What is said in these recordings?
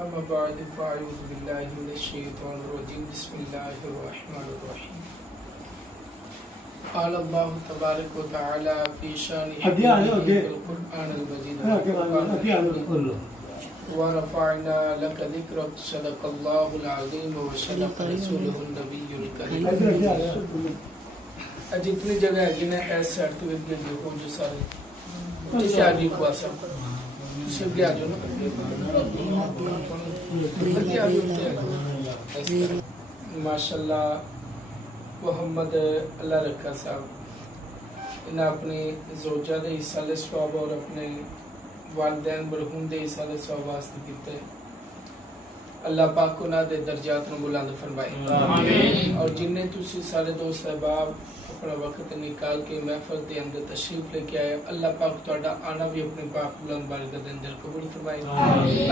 أما بعد فأعوذ بالله من الشيطان الرجيم بسم الله الرحمن الرحيم قال الله تبارك وتعالى في شأن حبيبه القرآن المجيد ورفعنا لك ذكرك صدق الله العظيم وصدق رسوله النبي الكريم. جتنی جگہ ہے جنہیں ایس سرٹیفکیٹ میں دیکھو جو سارے جسے آگے کو آسا صرف لیا جو نا ماشاءاللہ محمد اللہ رکھا صاحب انہیں اپنی زوجہ دے حصہ ثواب اور اپنے والدین برہون دے حصہ ثواب واسطے کیتے ہیں. اللہ پاک کو نہ دے درجات نو بلند فرمائے اور جنہیں تسی سارے دوست احباب اپنا وقت نکال کے محفل دے اندر تشریف لے کے آئے, اللہ پاک تہاڈا آنا بھی اپنے پاک بلند بارگاہ دے اندر قبول فرمائے.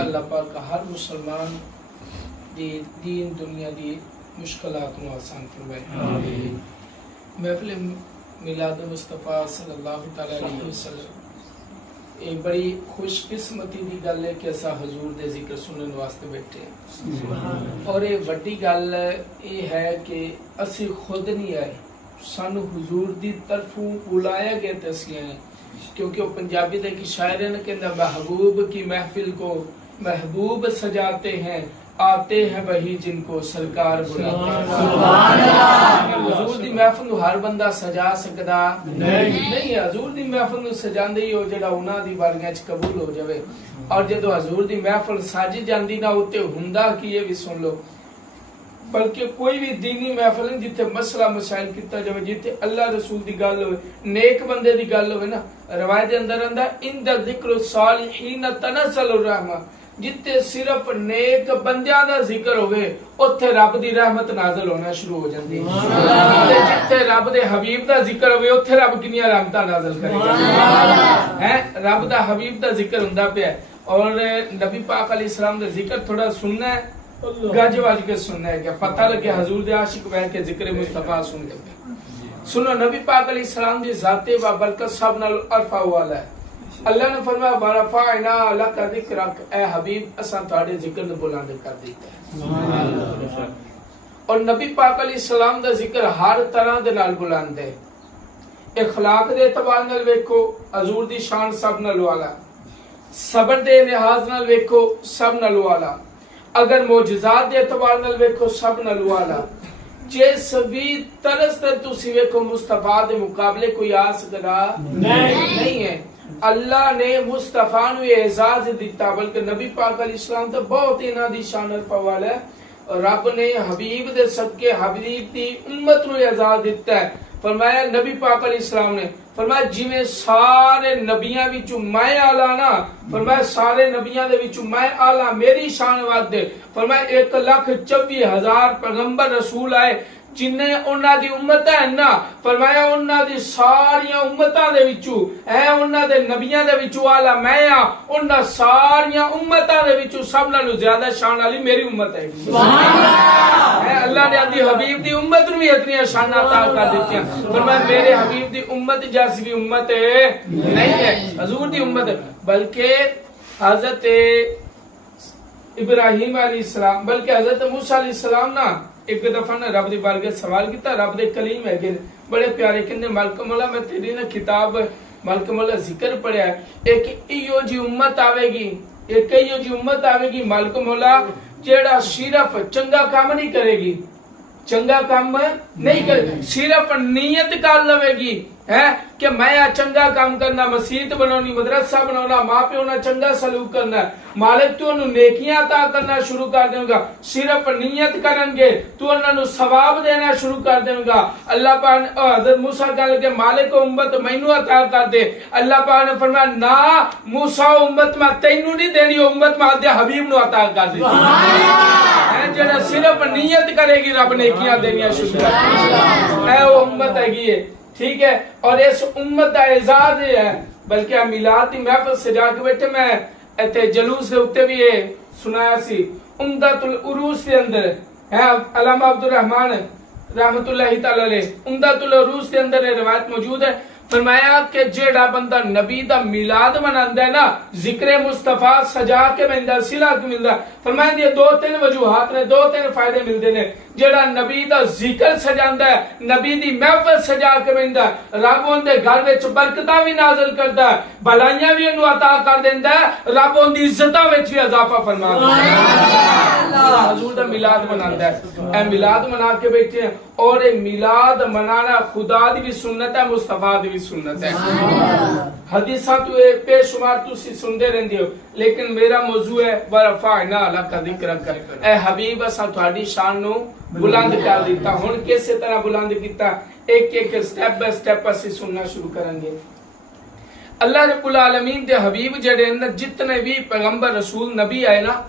اللہ پاک ہر مسلمان دی دین دنیا دی مشکلات نو آسان فرمائے. محفل میلاد مصطفیٰ صلی اللہ تعالی علیہ وسلم ایک بڑی خوش قسمتی دی گل ہے کہ اسا حضور دے ذکر سنن واسطے بیٹھے ہیں, اور یہ بڑی گل یہ ہے کہ اسی خود نہیں آئے, سانو حضور دی طرفوں بلایا گیا تے اسی آئے, کیونکہ وہ پنجابی دے کی شاعر نے کہندا محبوب کی محفل کو محبوب سجاتے ہیں, آتے ہیں وہی جن کو سرکار بلاتے ہیں. سبحان اللہ. حضور دی محفل نو ہر بندہ سجا سکدا نہیں, حضور دی محفل نو سجاندے ہی ہو جڑا انہاں دی بارگاہ وچ قبول ہو جاوے. اور جدو حضور دی محفل سج جاندی نا اوتے ہوندا کی یہ بھی سن لو, بلکہ کوئی بھی دینی محفل نہیں جتھے مسئلہ مسائل کیتا جاوے, جتھے اللہ رسول دی گل ہوئے, نیک بندے دی گل ہوئے نا, روایت دے اندر آندا اند ذکر الصالحین تنزل الرحمہ, جتے صرف نیک بندیاں دا ذکر ہوئے اوتھے رب دی رحمت نازل ہونا شروع ہو جاندی. جتے رب دے حبیب دا ذکر ہوئے اوتھے رب کنیاں رحمتاں نازل کرے گا. رب دا حبیب دا ذکر ہوندا پیا, اور نبی پاک علیہ السلام دا ذکر تھوڑا سننا ہے, گج واج کے سننا ہے, کہ پتہ لگے حضور دے عاشق بیٹھ کے ذکر مصطفیٰ سن کے سنو. نبی پاک علیہ السلام دی ذات و برکت سب نال عرفہ والا ہے. اللہ نے فرمایا ورفعنا لک ذکرک, اے حبیب اساں تہاڈے ذکر نو بلند کر دیتا ہے. اور نبی پاک علیہ السلام دا ذکر ہر طرح دے نال بلند ہے. اخلاق دے اعتبار نال ویکھو حضور دی شان سب نال والا, صبر دے لحاظ نال ویکھو سب نال والا, اگر معجزات دے اعتبار نال ویکھو سب نال والا. جس بھی طرز تے تسی ویکھو مصطفیٰ دے مقابلے کوئی آ سکدا نہیں ہے. اللہ نے مصطفیٰ نو اعزاز دیتا, بلکہ نبی پاک علیہ السلام تو بہت انہاں دی شان عرفہ والا ہے. رب نے حبیب دے صدقے حبیب دی امت نو اعزاز دیتا ہے. فرمایا نبی پاک علیہ السلام نے فرمایا جویں سارے نبیاں وچوں میں اعلیٰ نا, فرمایا سارے نبیاں دے وچوں میں اعلیٰ, میری شان ود ہے. فرمایا 1,24,000 پیغمبر رسول آئے جنہیں انہاں دی امت ہے نا, فرمایا انہاں دی ساریاں امتاں دے وچوں انہاں دے نبیاں دے وچوں اعلیٰ میں ہاں, انہاں ساریاں امتاں دے وچوں سب نالوں زیادہ شان والی میری امت ہے. سبحان اللہ. اللہ نے اپنی حبیب دی امت نو بھی اتنی شان عطا کر دیتی ہیں. فرمایا میرے حبیب دی امت جیسی بھی امت نہیں ہے, حضور دی امت ہے. بلکہ حضرت ابراہیم علیہ السلام بلکہ حضرت موسیٰ علیہ السلام نا ایک دفعہ نے رب دی بارگاہ سوال کیتا, رب دے کلیم ہے گئے بڑے پیارے, کہندے مالک مولا میں تیری نا کتاب مالک مولا ذکر پڑھیا ہے, ایک ایو جی امت آوے گی, ایک ایو جی امت آوے گی مالک مولا جیڑا صرف چنگا کام نہیں کرے گی, چنگا کام نہیں کرے, صرف نیت کر لوے گی کہ میں چنگا کام کرنا, مسجد بنانی, مدرسہ بنانا, ماں پیو نال چنگا سلوک کرنا, مالک تو انہوں نیکیاں عطا کرنا شروع کر دے گا. صرف نیت کرن گے تو انہوں نے ثواب دینا شروع کر دے گا. اللہ پاک حضرت موسیٰ کہنے لگے مالک امت مینوں عطا کر دے. اللہ پاک نے فرمایا نا موسیٰ امت میں تینوں نہیں دینی, امت میں دے حبیب نو عطا کر دے. جڑا صرف نیت کرے گی رب نیکیاں دینیاں شروع کر دے گا. اے وہ امت ہے ٹھیک ہے. اور اس امت کا اعزاز ہے, بلکہ میلاد دی محفل سجا کے بیٹھے میں ایتھے جلوس دے اوتے بھی یہ سنایا سی, عمدۃ العروس کے اندر علامہ عبد الرحمن رحمت اللہ تعالی علیہ عمدۃ العروس کے اندر روایت موجود ہے. فرمایا کہ جیڑا بندہ نبی دا میلاد مناندا ہے نا ذکر مصطفیٰ سجا کے بندہ صلہ کی ملدا فرمایا یہ دو تین وجوہات نے دو تین فائدے ملدے نے جیڑا نبی دا ذکر سجاندا ہے نبی دی محفل سجا کے بندہ رب اون دے گھر وچ برکتاں بھی نازل کردا ہے بھلائیاں بھی انہوں عطا کر دیندا ہے رب اون دی عزتاں وچ بھی اضافہ فرما دیندا ہے حضور دا میلاد مناندا ہے اے میلاد منا کے بیٹھے ہیں اور یہ میلاد منانا خدا دی بھی سنت ہے مصطفیٰ دی بھی سنت ہے حدیثاں تو بے شمار تسی سنتے رہندے ہو لیکن میرا موضوع ہے ورفعنا لک ذکرک اے حبیب اساں تہاڈی شان نو بلند کر دیتا ہن کس طرح بلند کیتا ایک ایک سٹیپ بائی سٹیپ اسی سننا شروع کریں گے اللہ رب العالمین دے حبیب جڑے ہیں جتنے بھی پیغمبر رسول نبی آئے نا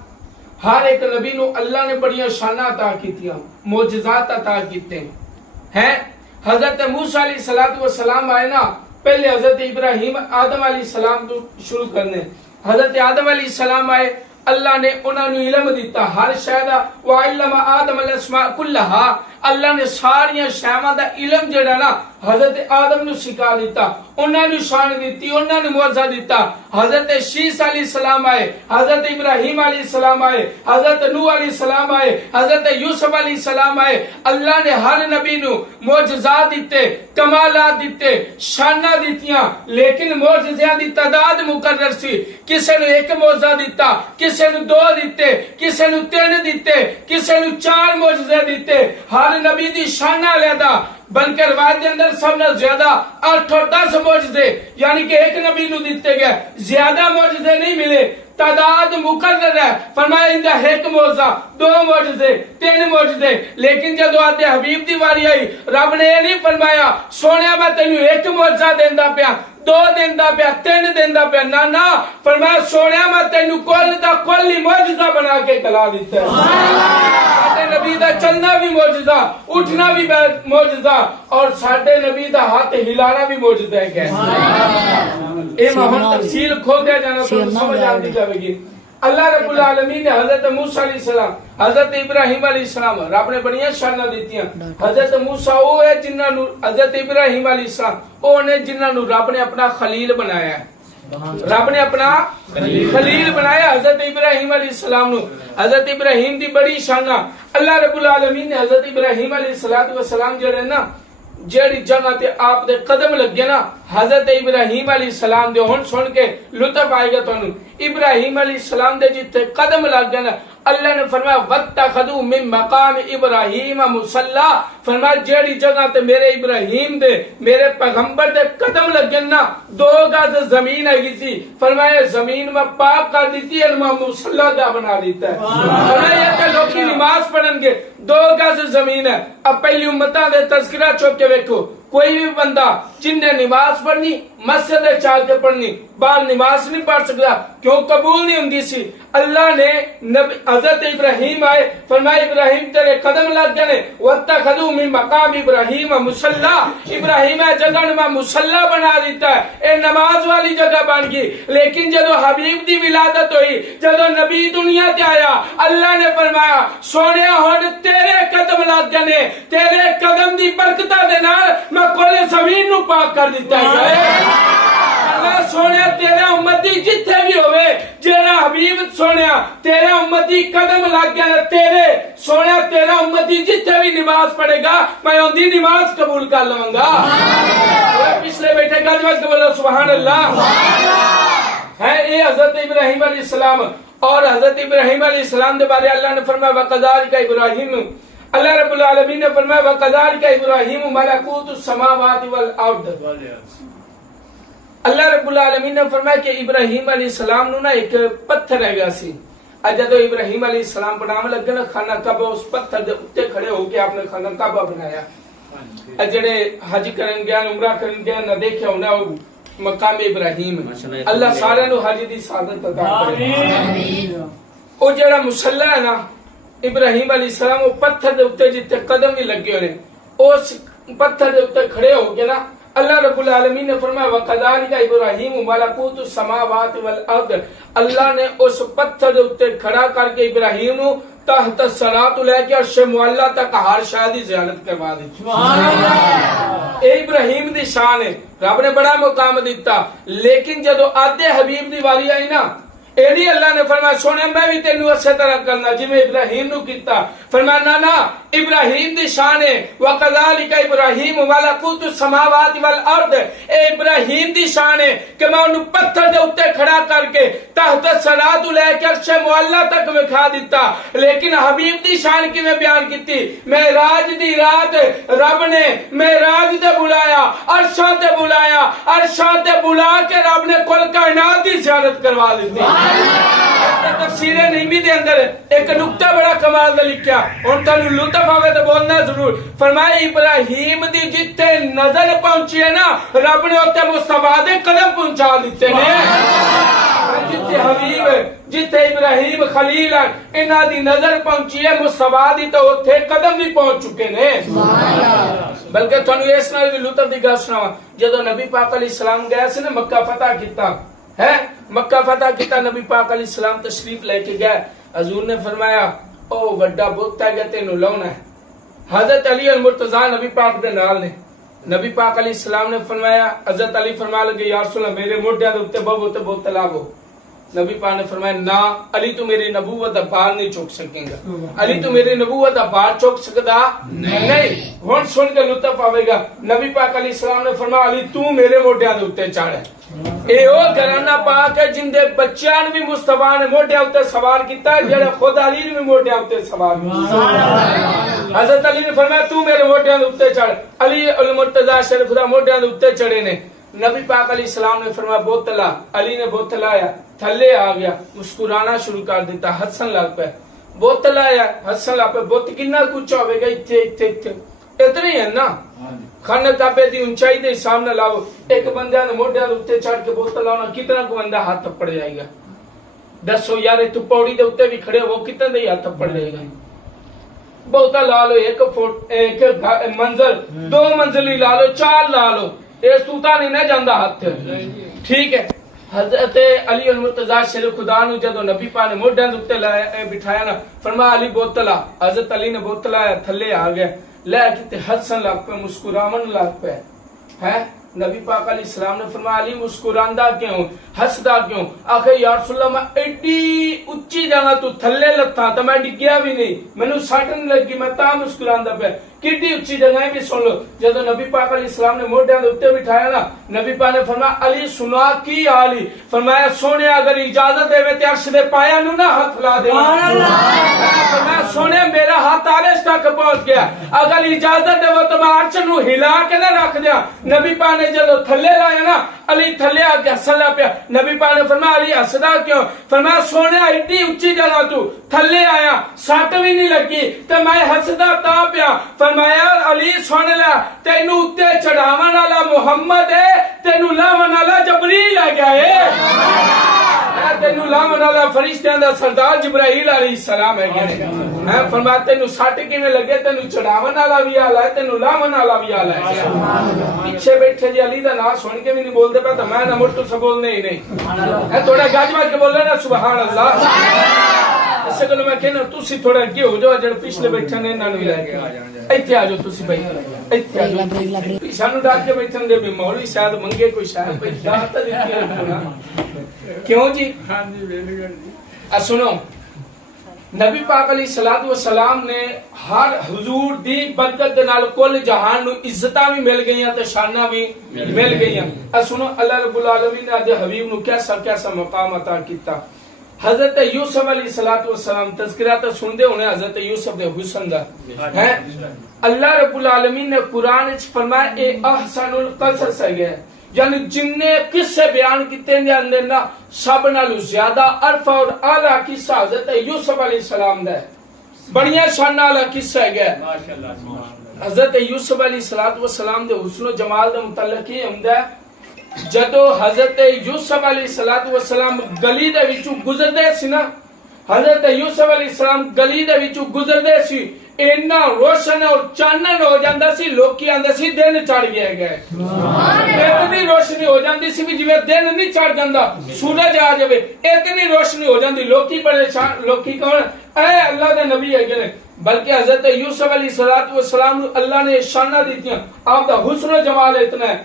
ہر ایک نبی نو اللہ نے بڑی شاناں عطا کیتیاں معجزات عطا کیتے ہیں حضرت موسیٰ علیہ السلام آئے نا پہلے حضرت ابراہیم آدم علیہ السلام تو شروع کرنے حضرت آدم علیہ السلام آئے اللہ نے انہوں نے علم دیتا ہر شاید وَعِلَّمَ آدم الْأَسْمَاءَ كُلَّهَا اللہ نے ساریاں شیواں دا علم جڑا نا حضرت آدم نو سکھا دیتا انہوں نے شان دیتی انہوں نے معجزہ دیتا حضرت شیس علیہ السلام آئے حضرت ابراہیم علیہ السلام آئے حضرت نوح علیہ السلام آئے حضرت یوسف علیہ السلام آئے اللہ نے ہر نبی نو معجزات دیتے کمالات دیتے شانہ دیتیاں لیکن معجزیاں دی تعداد مقرر سی کسے نے ایک معجزہ دیتا کسے نے دو دیتے کسے نے تین دیتے کسے نے چار معجزے دیتے ہر نبی دی شانہ علیحدہ بلکہ روایت کے اندر سب نے زیادہ 8 اور 10 معجزے یعنی کہ ایک نبی نو دیتے گئے زیادہ معجزے نہیں ملے تعداد مقرر ہے فرمایا اندہ ایک معجزہ 2 معجزے 3 معجزے لیکن جب آدھے حبیب دی واری آئی رب نے یہ نہیں فرمایا سونے میں تینوں ایک معجزہ دیندا پیا 2 دیندا پیا 3 دیندا پیا نہ فرمایا سونے میں تینوں کل دا کل ہی معجزہ بنا کے کلا دیتا ہے ساڈے نبی دا چلنا بھی معجزہ اٹھنا بھی معجزہ اور ساڈے نبی دا ہاتھ ہلانا بھی معجزہ ہے اے ہم تفصیل کھو گیا جانا تو سمجھ آتی جائے گی اللہ رب العالمین نے حضرت موسیٰ علیہ السلام حضرت ابراہیم علیہ السلام رب نے بڑیاں شانہ دیتی ہیں حضرت موسیٰ وہ ہے جنہاں نو حضرت ابراہیم علیہ السلام وہ نے جنہاں نو رب نے اپنا خلیل بنایا ہے رب نے اپنا خلیل بنایا حضرت ابراہیم علیہ السلام نو حضرت ابراہیم دی بڑی شانہ اللہ رب العالمین نے حضرت ابراہیم علیہ السلام جڑے نا جیڑی جگہ تے آپ دے قدم لگے نا حضرت ابراہیم علیہ السلام دے ہن سن کے لطف آئے گا تانوں ابراہیم علیہ السلام دے جتے قدم لگ گئے نا اللہ نے فرمایا وَاتَّخَذُوا مِن مَقَامِ إِبْرَاهِيمَ مُصَلَّى فرمایا جیڑی جگہ تے میرے ابراہیم دے میرے پیغمبر دے قدم لگے نا 2 گز زمین ہے سی فرمایا زمین میں پاک کر دیتی ہے میں مصلی دا بنا دیتا ہے فرمایا کہ لوگ نماز پڑھن گے 2 گز زمین ہے اب پہلی امتاں دے تذکرہ چوک کے دیکھو کوئی بھی بندہ جن نے نماز پڑھنی مسجد چاہ کے پڑھنی باہر نماز نہیں پڑھ سکتا کیوں قبول نہیں ہوندی سی اللہ نے حضرت ابراہیم آئے فرمایا ابراہیم تیرے قدم لگ گئے وَاتَّخَذُوا مِن مَقَامِ إِبْرَاهِيمَ مُصَلَّى ابراہیم جگہ میں مصلی بنا دیتا ہے اے نماز والی جگہ بن گئی لیکن جب حبیب دی ولادت ہوئی جب نبی دنیا تے آیا اللہ نے فرمایا سونیا ہن تیرے قدم لگ گئے تیرے قدم دی برکتہ دے نال میں کل زمین نو پاک کر دیتا ہے اللہ سونے تیرے امتی جتھے بھی ہوئے جیرا حبیب سونے تیرے امتی قدم لگ گیا تیرے سونے تیرا امتی جتھے بھی نماز پڑھے گا میں اندھی نماز قبول کر لوں گا پچھلے بیٹھے گا جوائز قبول سبحان اللہ ہے اے حضرت ابراہیم علیہ السلام اور حضرت ابراہیم علیہ السلام دے بارے اللہ نے فرمایا وَقَذَلِكَ ابراہیم اللہ رب العالمین نے فرمایا وَقَذَلِكَ إِبْرَاهِيمُ مَلَكُوتُ السَّمَاوَاتِ وَالْأَرْضِ اللہ رب العالمین نے فرمایا کہ ابراہیم علیہ السلام نو نا ایک پتھر ہے گا سی جدو ابراہیم علیہ السلام بنانے لگے نا خانہ کعبہ اس پتھر دے اتے کھڑے ہو کے آپ نے خانہ کعبہ بنایا جڑے حج کرن گیا عمرہ کرن گیا نہ دیکھا ہونا مقام ابراہیم اللہ سارے نو حج دی سعادت عطا کرے او جڑا مصلی ہے نا ابراہیم علیہ السلام وہ پتھر دے اتے جتے قدم نہیں لگے ہوئے اس پتھر دے اتے کھڑے ہو گئے نا اللہ رب العالمین نے فرمایا وَقَذَلِكَ إِبْرَاهِيمُ مَلَكُوتُ السَّمَاوَاتِ وَالْأَرْضِ اللہ نے اس پتھر دے اتے کھڑا کر کے ابراہیم نو تحت الصراط لے کے عرش معلا تک ہر شاہ دی زیارت کروا دی. اے ابراہیم دی شان ہے, رب نے بڑا مقام دیتا, لیکن جدو آدھے حبیب دی واری آئی نا, ایڈی اللہ نے فرمایا سونے میں بھی تینوں اچھے طرح کرنا جی میں ابراہیم نو کیتا. فرمایا نا ابراہیم دی شان ہے وَقَذَلِكَ إِبْرَاهِيمُ مَلَكُوتُ السَّمَاوَاتِ وَالْأَرْضِ, اے ابراہیم دی شان ہے کہ میں انہوں پتھر دے اتے کھڑا کر کے تحت الصراط لے کے عرش معلا تک وکھا دیتا. لیکن حبیب دی شان کی میں بیان کیتی, معراج دی رات رب نے معراج تے بلایا, عرشاں تے بلایا, عرشاں تے بلا کے رب نے کل کائنات دی زیارت کروا دیتی. تفسیر نعیمی دے اندر ایک نکتہ بڑا کمال دا لکھیا, اور تنو لطف آوے تو بولنا ضرور. فرمایا ابراہیم دی جتے نظر پہنچی ہے نا, رب نے ہوتے مصطفیٰ دے قدم پہنچا دیتے نے. جتے حبیب جتے ابراہیم خلیل انہاں دی نظر پہنچی ہے مصطفیٰ دی تو ہوتے قدم بھی پہنچ چکے نے. بلکہ تنو اس نال بھی لطف دی گل سناواں, جدو نبی پاک علیہ السلام گئے سے نے مکہ فتح کیتا ہے, مکہ فتح کیتا, نبی پاک علیہ السلام تشریف لے کے گئے. حضور نے فرمایا او وڈا بت ہے کہ تینوں لاؤنا ہے. حضرت علی المرتضیٰ نبی پاک دے نال نے. نبی پاک علیہ السلام نے فرمایا, حضرت علی فرما لگے یا رسول اللہ میرے موڈیا دے اوتے بہو تے بہت لاگو. نبی پاک نے فرمایا نا علی تو میری نبوت دا بار نہیں چوک سکیں گا, علی تو میری نبوت دا بار چوک سکدا نہیں. ہن سن کے لطف آوے گا. نبی پاک علیہ السلام نے فرمایا علی تو میرے موڈیا دے اوتے چڑھ. اے او گھرانہ پاک ہے جن دے بچیاں بھی مصطفیٰ نے موڈیا اوتے سوار کیتا ہے, جڑا خود علی نے موڈیا اوتے سوار کیتا. حضرت علی نے فرمایا تو میرے موڈیا دے اوتے چڑھ. علی المرتضیٰ شریف خدا موڈیا دے اوتے چڑھے نے. نبی پاک علیہ السلام نے فرمایا بوتلا. علی نے بوتلا آیا, تھلے آ گیا, مسکرانا شروع کر دیتا, ہسن لگ پہ. بوتلا آیا, ہسن لگ پہ. بوت کنا کچھ ہوئے گا اتھے اتھے اتھے اتنے ہی ہے نا. خانہ کعبے دی اونچائی دے سامنے لاؤ, ایک بندہ نے موڈیا دے اوتے چڑھ کے بوتل لاؤنا, کتنا کو بندہ ہاتھ تھپڑ جائے گا؟ دسو یار تو پوڑی دے اوتے بھی کھڑے وہ کتنا دے ہاتھ تھپڑ جائے گا؟ بوتل لا لو, ایک منزل, دو منزلی لا لو, چار لا لو, یہ سوتا نہیں نہ جاندہ ہاتھ. ٹھیک ہے. حضرت علی المرتضیٰ شریف خدا نو جدو نبی پاک نے موڈیا دے اوتے بٹھایا نا, فرمایا علی بوتل آ. حضرت علی نے بوتل آیا, تھلے آ گیا, لے کتے ہسن لگ پہ, مسکرامن لگ پہ ہے. نبی پاک علیہ السلام نے فرمایا علی مسکراندہ کیوں, ہسدا کیوں؟ آخر یا رسول اللہ میں ایڈی اچھی جگہ تو تھلے لتھا تو میں ڈگیا بھی نہیں, مینوں سٹ نہیں لگی, میں تا مسکراندہ پہ. کتنی اچھی جگہ بھی سن لو. جدو نبی پاک علیہ السلام نے موڈیا دے اوتے بٹھایا نا, نبی پاک نے فرمایا علی سنا کی حالی. فرمایا سونے اگر اجازت دے تے عرش دے پایا نو نہ ہاتھ لا دے. فرمایا سونے میرا ہاتھ عرش تک پہنچ گیا, اگر اجازت دے تو میں عرش نو ہلا کے نہ رکھ دیا. نبی پاک نے جدو تھلے لایا نا, علی تھلے آ کے ہسدا پیا. نبی پاک نے فرمایا علی ہسدا کیوں؟ فرمایا سونے ایڈی اچھی جگہ تو تھلے آیا, سٹ بھی نہیں لگی تے میں ہسدا تا پیا. فرمایا علی سن لے, تینو اتے چڑھاون والا محمد ہے, تینو لاون والا جبریل آ گیا ہے, تینو لاون والا فرشتیاں دا سردار جبرائیل علیہ السلام ہے گیا. فرمایا تینو سٹ کیویں لگے, تینو چڑھاون والا بھی آلا ہے, تینو لاون والا بھی آلا ہے. پیچھے بیٹھے جی علی دا نام سن کے بھی نہیں بولتے پہ, تو میں نہ مڑ تو سے بولنے ہی نہیں. تھوڑا گج بج کے بول رہے نا سبحان اللہ. اسے گلو میں کہنا تسی تھوڑا اگے ہو جاؤ, جڑے پچھلے بیٹھے نے انہاں نوں لے کے ایتھے آ جاؤ. تسی بھائی ایتھے آ جاؤ, سانو ڈاک کے بیٹھن دے بھی مولوی شاید منگے کوئی شاید کوئی دعوت دتی ہے. کیوں جی؟ ہاں جی بالکل. سنو, نبی پاک علیہ الصلوۃ والسلام نے ہر حضور دی برکت دے نال کل جہان نو عزتاں بھی مل گئیاں تے شاناں بھی مل گئیاں. سنو اللہ رب العالمین نے اج حبیب نو کیسا کیسا مقام عطا کیتا. حضرت یوسف علیہ السلام تذکرہ تو سن دے ہونے حضرت یوسف دے حسن دا ہے. اللہ رب العالمین نے قرآن وچ فرمایا اے احسن القصص ہے, یعنی جننے قصے بیان کیتے نے اندر نا سب نالوں زیادہ عرف اور اعلی قصہ حضرت یوسف علیہ السلام دا ہے. بڑیاں شان والا قصہ ہے ماشاءاللہ. حضرت یوسف علیہ السلام دے حسن و جمال دے متعلق یہ ہوندا ہے, جدو حضرت یوسف علیہ السلام گلی دے وچوں گزردے سی نا, حضرت یوسف علیہ السلام گلی دے وچوں گزردے سی, اینا روشن اور چانن ہو جاندہ سی، لوکی آندہ سی دن چڑھ گیا گئے، اتنی روشنی ہو جاندی سی بھی جویں دن نہیں چڑھ جاندہ، سورج آ جاوے اتنی روشنی ہو جاندی، لوکی پریشان، لوکی کون اے اللہ دے نبی ہے گئے، بلکہ حضرت یوسف علیہ السلام اللہ نے شانہ دیتی ہیں، آپ دا حسن و جمال اتنا ہے،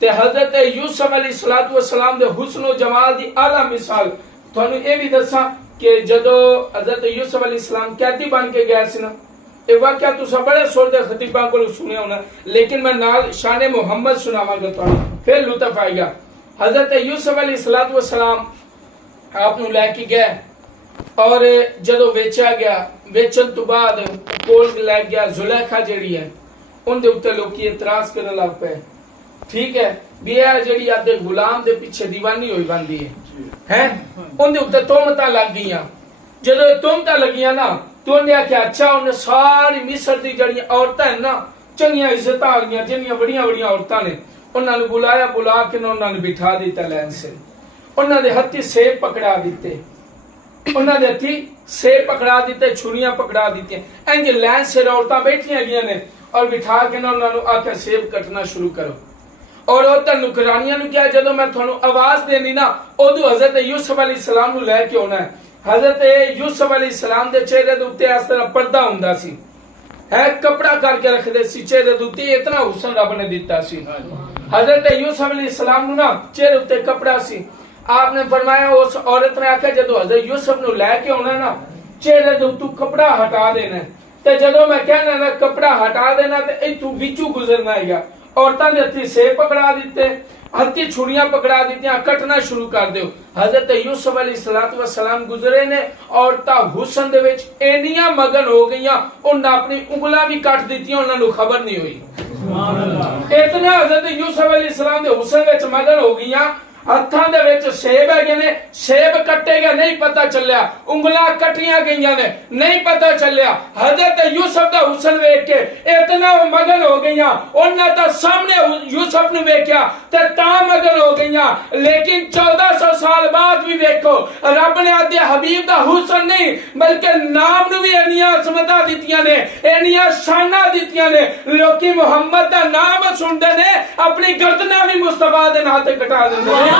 تے حضرت یوسف علیہ السلام دے حسن و جمال دی اعلیٰ مثال تو انہوں اے بھی دسا کہ جدو حضرت یوسف علیہ السلام قیدی بن کے گیا سی نا، یہ واقعہ تو سب بڑے سور دے خطیباں کو سنے ہونا، لیکن میں نال شان محمد سناواں گا تو پھر لطف آئے گا۔ حضرت یوسف علیہ السلام آپ نو لے کے گئے اور جدو ویچا گیا، ویچن تو بعد کول لے گیا زلیخا جڑی ہے ان دے اوتے لوکی اعتراض کرنے لگ پے، ٹھیک ہے بھی ہے جڑی آدھے غلام دے پیچھے دیوانی ہوئی باندھی ہے ان دے اوتے تہمتاں لگ گئیاں، جدو تہمتاں لگیاں نا تو انہیں آخیا اچھا انہیں ساری مصر دی جڑیاں عورتاں ہیں نا چنگیاں عزتاں آ گئیاں جنیاں بڑیاں بڑیاں عورتاں نے، انہوں نے بلایا، بلا کے انہوں نے بٹھا دیتا لین سے، انہوں نے ہتھی سیب پکڑا دیتے، انہوں نے ہتھی سیب پکڑا دیتے، چھریاں پکڑا دیتے، انج لین سے عورتاں بیٹھیاں گئیاں نے اور بٹھا کے انہوں نے آخیا سیب کٹنا شروع کرو، اور اوتر نکرانیاں نو کیا جدو میں تھانوں آواز دینی نا ادو حضرت یوسف علیہ السلام نو لے کے ہونا ہے، حضرت یوسف علیہ السلام دے چہرے دے اوتے اس طرح پردہ ہوندا سی، ہے کپڑا کر کے رکھ دے سی چہرے دے اوتے، اتنا حسن رب نے دیتا سی، حضرت یوسف علیہ السلام نو نا چہرے اوتے کپڑا سی، آپ نے فرمایا اس عورت نے آکھیا جدو حضرت یوسف نو لے کے ہونا نا چہرے دے اوتوں کپڑا ہٹا دینا تے جدو میں کہنا نا کپڑا ہٹا دینا تے ایتھوں وچوں گزرنا ہے گا، عورتاں دے ہتھی سیب پکڑا دیتے، ہتھی چھڑیاں پکڑا دیتیاں، کٹنا شروع کر دیو، حضرت یوسف علیہ السلام گزرے نے، عورتاں حسن دے وچ اینیاں مگن ہو گئیاں، انہاں اپنی انگلاں بھی کٹ دیتیاں، انہاں نو خبر نہیں ہوئی، اتنا حضرت یوسف علیہ السلام دے حسن وچ مگن ہو گئیاں، ہتھاں دے وچ سیب ہے نے، سیب کٹے گا نہیں پتہ چلیا، انگلاں کٹیاں گئیاں نے نہیں پتہ چلیا، حضرت یوسف دا حسن ویکھ کے اتنا مگن ہو گئیاں، انہاں تا سامنے یوسف نو ویکھیا تے تاں مگن ہو گئیاں، لیکن 1400 سال بعد بھی ویکھو رب نے آدھے حبیب دا حسن نہیں بلکہ نام نو بھی اینیاں عظمتاں دتیاں نے، اینیاں شاناں دتیاں نے، لوکی محمد دا نام سنتے نے اپنی گردناں بھی مصطفیٰ دے نال تے کٹا دیندے نے،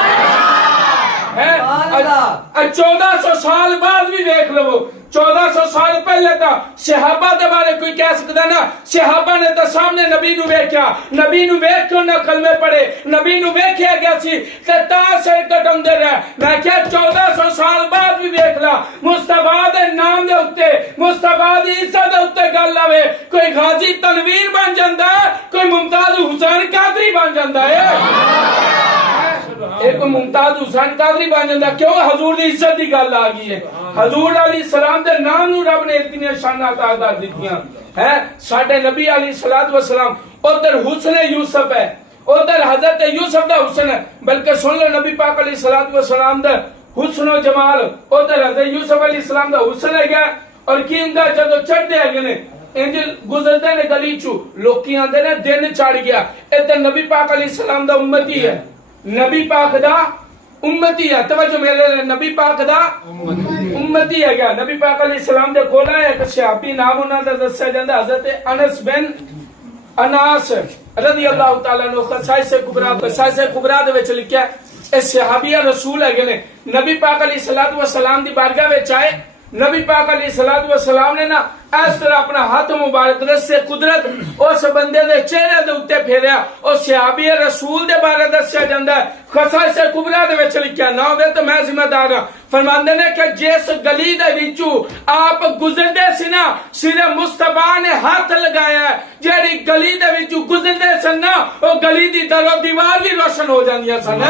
1400 سال بعد بھی دیکھ لو، 1400 سال پہلے تا صحابہ دے بارے کوئی کہہ سکتا نا، صحابہ نے تا سامنے نبی نو ویکھیا، نبی نو ویکھ کے انہاں کلمے پڑھے، نبی نو ویکھیا گیا سی تے تاں سے کٹندے رہے، میں کہا 1400 سال بعد بھی ویکھ لا، مصطفیٰ دے نام دے اوتے، مصطفیٰ دی عزت دے اوتے گل آوے، کوئی غازی تنویر بن جاندا ہے، کوئی ممتاز حسین قادری بن جاندا ہے، ایک ممتاز حسین قادری بن جاندا، کیوں حضور دی عزت دی گل آ گئی ہے، حضور علیہ السلام دے نام نو رب نے اتنی شاناں عطا کر دتیاں ہیں، ساڈے نبی علیہ السلام ادھر حسن یوسف ہے، ادھر حضرت یوسف دا حسن ہے، بلکہ سن لو نبی پاک علیہ السلام دا حسن و جمال، ادھر حضرت یوسف علیہ السلام دا حسن ہے گیا، اور کی ہوندا جدو چڑھدے ہے گئے انج گزرتے نے گلی چو لوکی آندے نے دن چڑھ گیا، ادھر نبی پاک علیہ السلام دا امتی ہے، نبی پاک دا امتی ہے، توجہ میرے نبی پاک دا امتی ہے گیا، نبی پاک علیہ السلام دے کول آیا ایک صحابی نام انہاں دا دسیا جاندا حضرت انس بن اناس رضی اللہ تعالیٰ عنہ، خصائص کبریٰ دے وچ لکھیا اے صحابی رسول ہے گنے، نبی پاک علیہ السلام دی بارگاہ وچ آئے، نبی پاک علیہ السلام نے نا اس طرح اپنا ہاتھ مبارک رس سے قدرت اس بندے دے چہرے دے اوتے پھیریا، اور صحابی رسول دے بارے دسیا جاندا ہے، خصائص کبریٰ دے وچ لکھیا، نہ ہوے تو میں ذمہ دار ہاں، فرماندے نے کہ جس گلی دے وچوں آپ گزردے سی نا صرف مصطفیٰ نے ہاتھ لگایا ہے، جیڑی گلی دے وچوں گزردے سن نا او گلی دی در و دیوار بھی روشن ہو جاندیاں سن،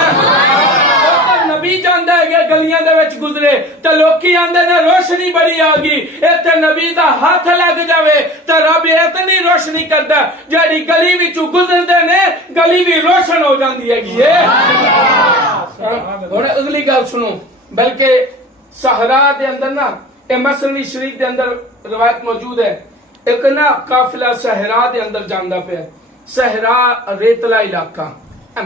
نبی جاندا ہے کہ گلیاں دے وچ گزرے تے لوکی آندے نے روشنی بڑی آ گئی، ایتھے نبی دا ہاتھ لگ جاوے تے رب اتنی روشنی کردا جیڑی گلی وچوں گزردے نے گلی بھی روشن ہو جاندی ہے گی۔ ہن اگلی گل سنو، بلکہ صحرا دے اندر نا اے مسنوی شریف دے اندر روایت موجود ہے، ایک نا قافلہ صحرا دے اندر جاندا پیا، صحرا ریتلا علاقہ،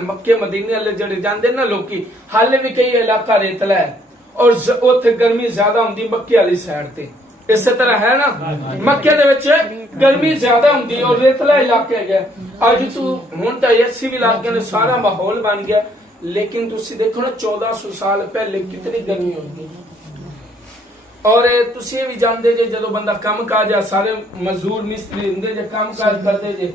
مکے مدینے والے جڑے جاندے نا لوکی، حالے بھی کئی علاقہ ریتلا ہے، اور اوتھے گرمی زیادہ ہوندی مکے والی سائڈ تے، اسی طرح ہے نا مکے دے وچ گرمی زیادہ ہوندی اور ریتلا علاقہ ہے اج تو ہن تے ایسی بھی علاقے نے سارا ماحول بن گیا لیکن تسی دیکھو نا 1400 سال پہلے کتنی گرمی ہوندی اور تسی بھی جاندے جے جدوں بندہ کام کاج سارے مزدور مستری ہوندے جے کام کاج کردے جے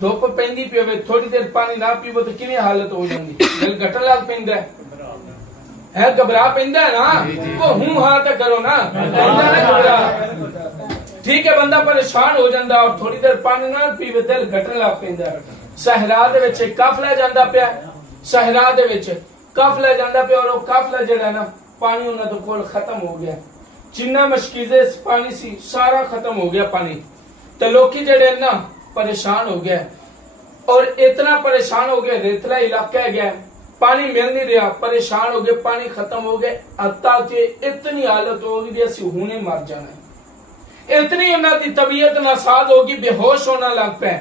دھوپ پیندی پیوے تھوڑی دیر پانی نہ پیو تو کیویں حالت ہو جاندی دل گھٹن لگ پیندا ہے گھبرا پیندا ہے نا وہ ہوں ہاں تے کرو نا گھبرا ٹھیک ہے بندہ پریشان ہو جاندا اور تھوڑی دیر پانی نہ پیوے دل گھٹن لگ پیندا صحرا دے وچ قافلہ جاندا پیا صحرا دے وچ قافلہ جاندا پیا اور وہ قافلہ جڑا ہے نا پانی انہاں دے کول ختم ہو گیا جنہ مشکیزے پانی سی سارا ختم ہو گیا پانی تے لوکی جڑے نا پریشان ہو گیا اور اتنا پریشان ہو گیا ریتلا علاقہ ہے گیا پانی مل نہیں رہا پریشان ہو گئے پانی ختم ہو گئے حتیٰ کہ اتنی حالت ہوگی بھی اسی ہونے مر جانا ہے اتنی انہاں دی طبیعت ناساز ہوگی بے ہوش ہونا لگ پہ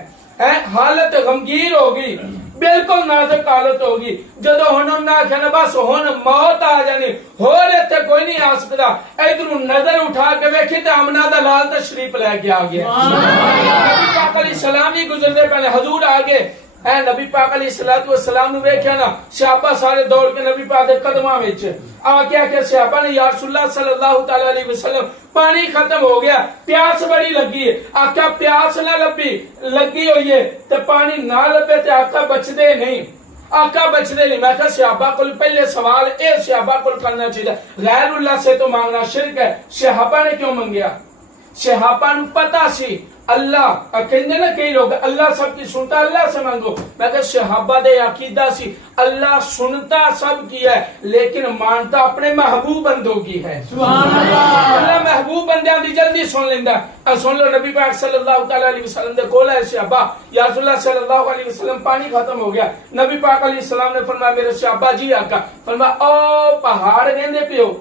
حالت غمگیر ہوگی بالکل نازک حالت ہوگی جدو ہن نہ کہنا بس ہن موت آ جانی ہو رہتے کوئی نہیں آ سکتا ادھر نظر اٹھا کے ویکھی تے آمنہ دا لال تشریف لے کے آ گیا نبی پاک علیہ السلام ہی گزرنے پہلے حضور آگے اے نبی پاک علیہ السلام نو ویکھیا نا صحابہ سارے دوڑ کے نبی پاک دے قدماں وچ آ کیا کہ صحابہ نے یا رسول اللہ صلی اللہ تعالی علیہ وسلم پانی ختم ہو گیا پیاس بڑی لگی ہے آقا پیاس نہ لگی ہوئی ہے تے پانی نہ لبے تے آقا بچدے نہیں آقا بچدے نہیں میں کہا صحابہ کو پہلے سوال اے صحابہ کو کرنا چاہیے غیر اللہ سے تو مانگنا شرک ہے صحابہ نے کیوں منگیا صحابہ نو پتا سی اللہ کہندے نا کئی لوگ اللہ سب کی سنتا اللہ سے مانگو میں کہ صحابہ دے عقیدہ سی اللہ سنتا سب کی ہے لیکن مانتا اپنے محبوب بندوں کی ہے سبحان اللہ اللہ محبوب بندیاں دی جلدی سن لیندا سن لو نبی پاک صلی اللہ علیہ وسلم دے کول ہے صحابہ یا رسول اللہ صلی اللہ علیہ وسلم پانی ختم ہو گیا نبی پاک علیہ السلام نے فرمایا میرے صحابہ جی آقا فرمایا او پہاڑ گیندے پیو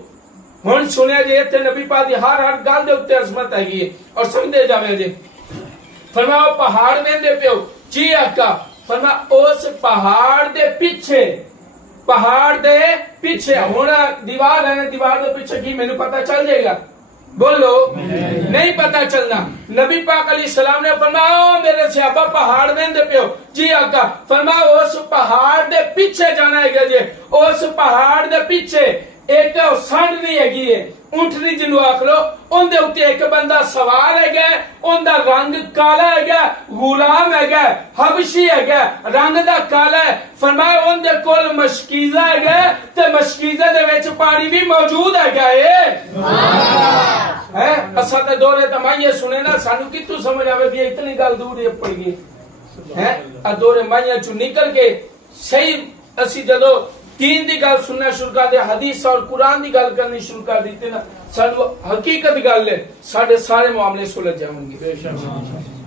ہن سنیا جے تے نبی پاک دی ہر گل دے اوتے عظمت ہے اور سمجھے جاوے جے فرمایا پہاڑ ویندے پیو جی آقا فرمایا اس پہاڑ دے پیچھے ہونا دیوار ہے دیوار دے پیچھے کی مینوں پتہ چل جائے گا بولو نہیں پتہ چلنا نبی پاک علیہ السلام نے فرمایا میرے صحابہ پہاڑ ویندے پیو جی آقا فرمایا اس پہاڑ دے پیچھے جانا ہے گا جی اس پہاڑ دے پیچھے ایک سنڈ نہیں ہے اونٹنی جنو آکھ لو ان دے اوتے ایک بندہ سوار ہے گا ان دا رنگ کالا ہے گا غلام ہے گا حبشی ہے گا رنگ دا کالا ہے فرمایا ان دے کول مشکیزہ ہے گا تے مشکیزہ دے وچ پانی بھی موجود ہے گا اساں تے دورے تمائیے سنے نا سانو کتوں سمجھ آوے بھی اتنی گل دور ہے پڑ گئی دورے مائیاں چوں نکل کے صحیح اسی جدو دین دی گل سننا شروع کر دے حدیث اور قرآن دی گل کرنی شروع کر دیتے نا سانو حقیقت گل ہے ساڈے سارے معاملے سلجھ جاون گے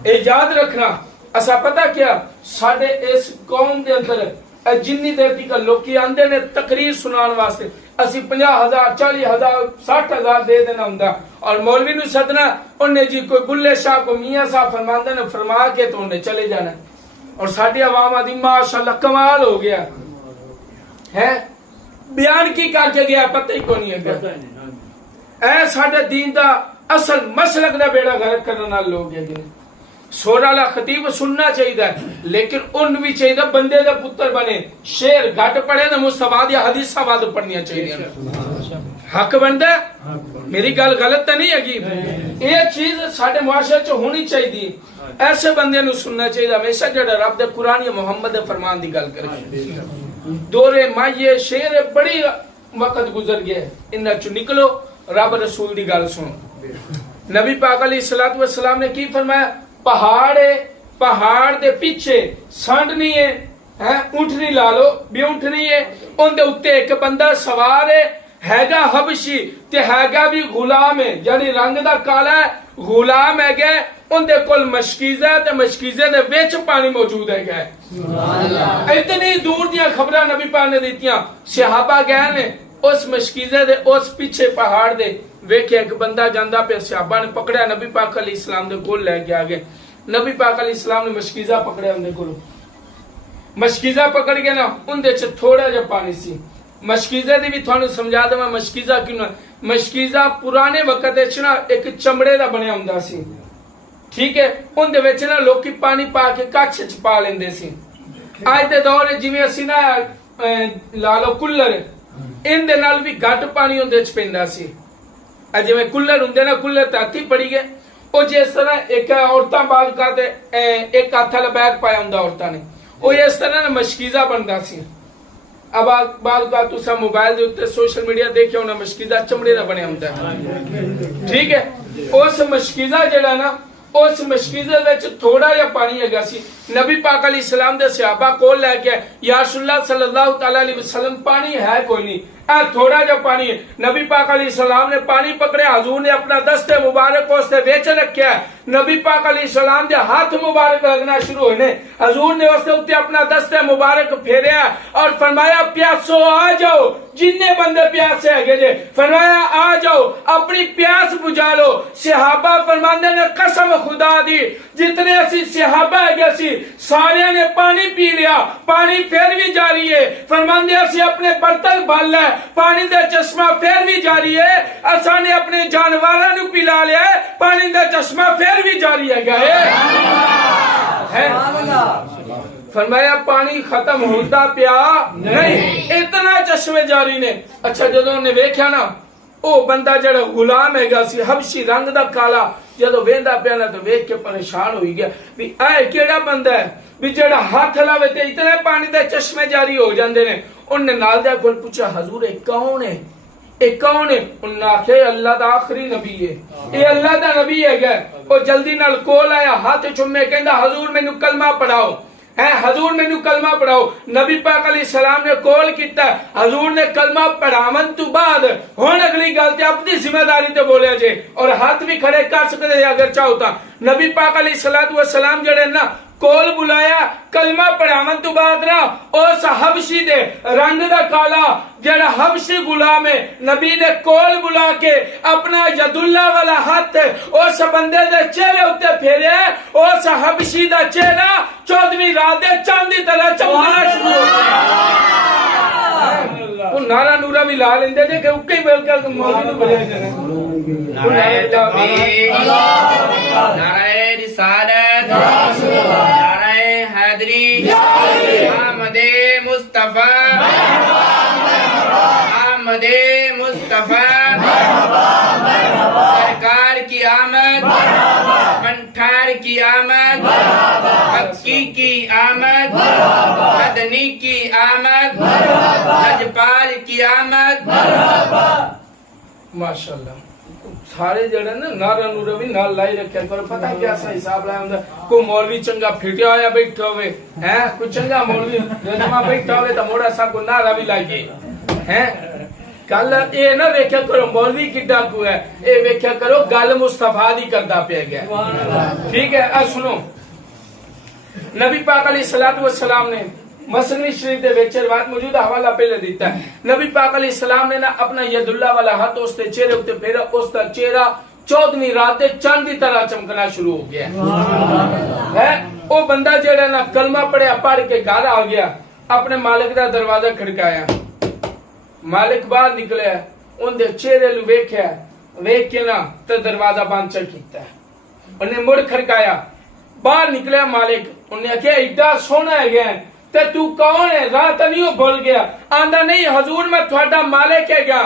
اے یاد رکھنا اسا پتہ کیا ساڈے اس قوم دے اندر جنی دیر تک لوکی آندے نے تقریر سنان واسطے اسی 50,000 40,000 60,000 دے دینا ہوندا اور مولوی نو سدنا انہیں جی کوئی بلے شاہ کو میاں صاحب فرماندے نے فرما کے تو انہیں چلے جانا اور ساڈی عوام آدھی ماشاءاللہ کمال ہو گیا ہے بیان کی کر کے گیا پتہ ہی کو نہیں ہے اے ساڈے دین دا اصل مسلک دا بیڑا غرق کرنے والے لوگ ہیں سورہ والا خطیب سننا چاہیے لیکن ان بھی چاہیے بندے دا پتر بنے شعر گھٹ پڑھے نا مصطفیٰ دی حدیثاں واد پڑھنیاں چاہیے حق بندا میری گل غلط تے نہیں ہے یہ چیز ساڈے معاشرے چ ہونی چاہیے ایسے بندے نو سننا چاہیے ہمیشہ جڑا رب دے قرآن یا محمد دے فرمان دی گل کرے دورے مائیے شعر بڑی وقت گزر گیا انہاں چ نکلو رب رسول دی گل سنو نبی پاک علیہ السلام نے کی فرمایا پہاڑ دے پیچھے سانڈ نہیں ہے اونٹنی لا لو بھی اونٹنی ہے ان دے اوتے ایک بندہ سوار ہے گا حبشی تے ہے گا بھی غلام ہے یعنی رنگ دا کالا ہے غلام ہے گا ان دے کول مشکیزہ ہے تے مشکیزے دے وچ پانی موجود ہے گا اتنی دور دیاں خبراں نبی پاک نے دیتیاں صحابہ گئے نے اس مشکیزے دے اس پیچھے پہاڑ دے ویکھے ایک بندہ جاندا پہ صحابہ نے پکڑیا نبی پاک علیہ السلام دے کول لے کے آگے نبی پاک علیہ السلام نے مشکیزہ پکڑیا ان دے کول مشکیزہ پکڑ کے نا ان دے چ تھوڑا جا پانی سی مشکیزہ دی بھی تھانوں سمجھا دوں مشکیزہ کیوں مشکیزہ پرانے وقت نا ایک چمڑے دا بنیا ہوندا سی ٹھیک ہے ان دے وچ نا لوکی پانی پا کے کچھ چ پا لیندے سی اج دے دور جویں اسی نا لا لو کولر ان دے نال بھی گھٹ پانی اندے چ پیندا سی اج جویں کولر ہوندے نا کولر تاتی پڑی گئے او جس طرح ایک عورتاں بعد کہتے ایک ہاتھ والا بیگ پایا ہوندا عورتاں نے او اس طرح نا مشکیزہ بندا سی اب بعد کا تسا موبائل دے اوتے سوشل میڈیا دیکھیا ہونا مشکیزہ چمڑے دا بنیا ہوندا ہے ٹھیک ہے اس مشکیزہ جڑا نا اس مشکیزے وچ تھوڑا جا پانی ہے سی نبی پاک علیہ السلام دے صحابہ کول لے کے یا رسول اللہ صلی اللہ تعالی علیہ وسلم پانی ہے کوئی نہیں اے تھوڑا جا پانی ہے نبی پاک علیہ السلام نے پانی پکڑے حضور نے اپنا دست مبارک اس تے وچ رکھیا نبی پاک علیہ السلام دے ہاتھ مبارک لگنا شروع ہوئے حضور نے اس تے اپنا دست مبارک پھیریا اور فرمایا پیاسو آ جاؤ جننے بندے پیاسے ہے گے فرمایا آ جاؤ اپنی پیاس بجھا لو صحابہ فرماندے نے قسم خدا دی جتنے اسی صحابہ ہے گے سی سارے نے پانی پی لیا پانی پھر بھی جاری ہے فرماندے اسی اپنے برتن بھر لے پانی دے چشمہ پھر بھی جاری ہے اساں نے اپنے جانوراں نو پلا لیا پانی دے چشمہ پھر بھی جاری ہے گئے فرمایا پانی ختم ہوتا پیا نہیں اتنا چشمے جاری نے اچھا جدوں نے ویکھیا نا او بندہ جڑا غلام ہے گا سی حبشی رنگ دا کالا جدوں ویندا پیا نا تو ویکھ کے پریشان ہوئی گیا بھی اے کیڑا بندہ ہے بھی جڑا ہاتھ لاوے تے اتنے پانی دے چشمے جاری ہو جاندے نے ان نے نال دے کول پوچھا حضور اے کون ہے اے کون ہے انہوں نے آکھے اللہ دا آخری نبی ہے اے اللہ دا نبی ہے گا وہ جلدی نال کول آیا ہاتھ چومے کہندا حضور مینوں کلمہ پڑھاؤ حضور میں کلمہ پڑھاؤ نبی پاک علیہ السلام نے کول کیتا حضور نے کلمہ پڑھاون تو بعد ہن اگلی گل تے اپنی ذمہ داری تے بولیا جے اور ہاتھ بھی کھڑے کر سکتے اگر چاہو تا نبی پاک علیہ السلام جڑے نا کول بلایا کلمہ پڑھاون تو بعد نا اس حبشی دے رنگ دا کالا جڑا حبشی غلام ہے نبی نے کول بلا کے اپنا ید اللہ والا ہاتھ اس بندے دے چہرے اتے پھیرے اس حبشی دا چہرہ 14ویں رات دے چاند دی طرح چمکنا شروع ہو گیا وہ نعرہ نورا بھی لا لیندے جے کہ اکے ہی بول کر مولوی نو بلے جے نعرہ تکبیر نعرہ رسالت نعرہ حیدری آمد مصطفیٰ آمد مصطفیٰ سرکار کی آمد منٹھار کی آمد مکی کی آمد مدنی کی آمد لجپال کی آمد ماشاءاللہ سارے جڑے نا نعرہ نورا بھی نال لائی رکھیا کرو پتہ کیا سا حساب لایا ہوندا کوئی مولوی چنگا پھٹیا ہویا بیٹھا ہوئے ہیں کوئی چنگا مولوی جما بیٹھا ہوئے تے موڑا سا کو نعرہ بھی لائیے ہیں کل اے نہ ویکھیا کرو مولوی کڈا کو ہے اے ویکھیا کرو گل مصطفیٰ دی کردا پیا گیا ٹھیک ہے اے سنو نبی پاک علیہ السلام نے مسلم شریف دے وچ روایت موجود حوالہ پہلے دیتا ہے نبی پاک علیہ السلام نے نا اپنا ید اللہ والا ہاتھ اس تے چہرے اتے پھیرا اس دا چہرہ 14ویں رات دے چاند دی طرح چمکنا شروع ہو گیا ہے او بندہ جڑا نا کلمہ پڑھیا پڑھ کے گھر آ گیا اپنے مالک دا دروازہ کھڑکایا مالک باہر نکلیا ان دے چہرے لو ویکھیا ویکھ کے نا تے دروازہ بند چ کیتا انہیں مڑ کھڑکایا باہر نکلیا مالک انہیں کہا ایڈا سونا ہے گیا تے تو کون ہے رات نہیں بھول گیا آندا نہیں حضور میں تھوڑا مالک ہے گیا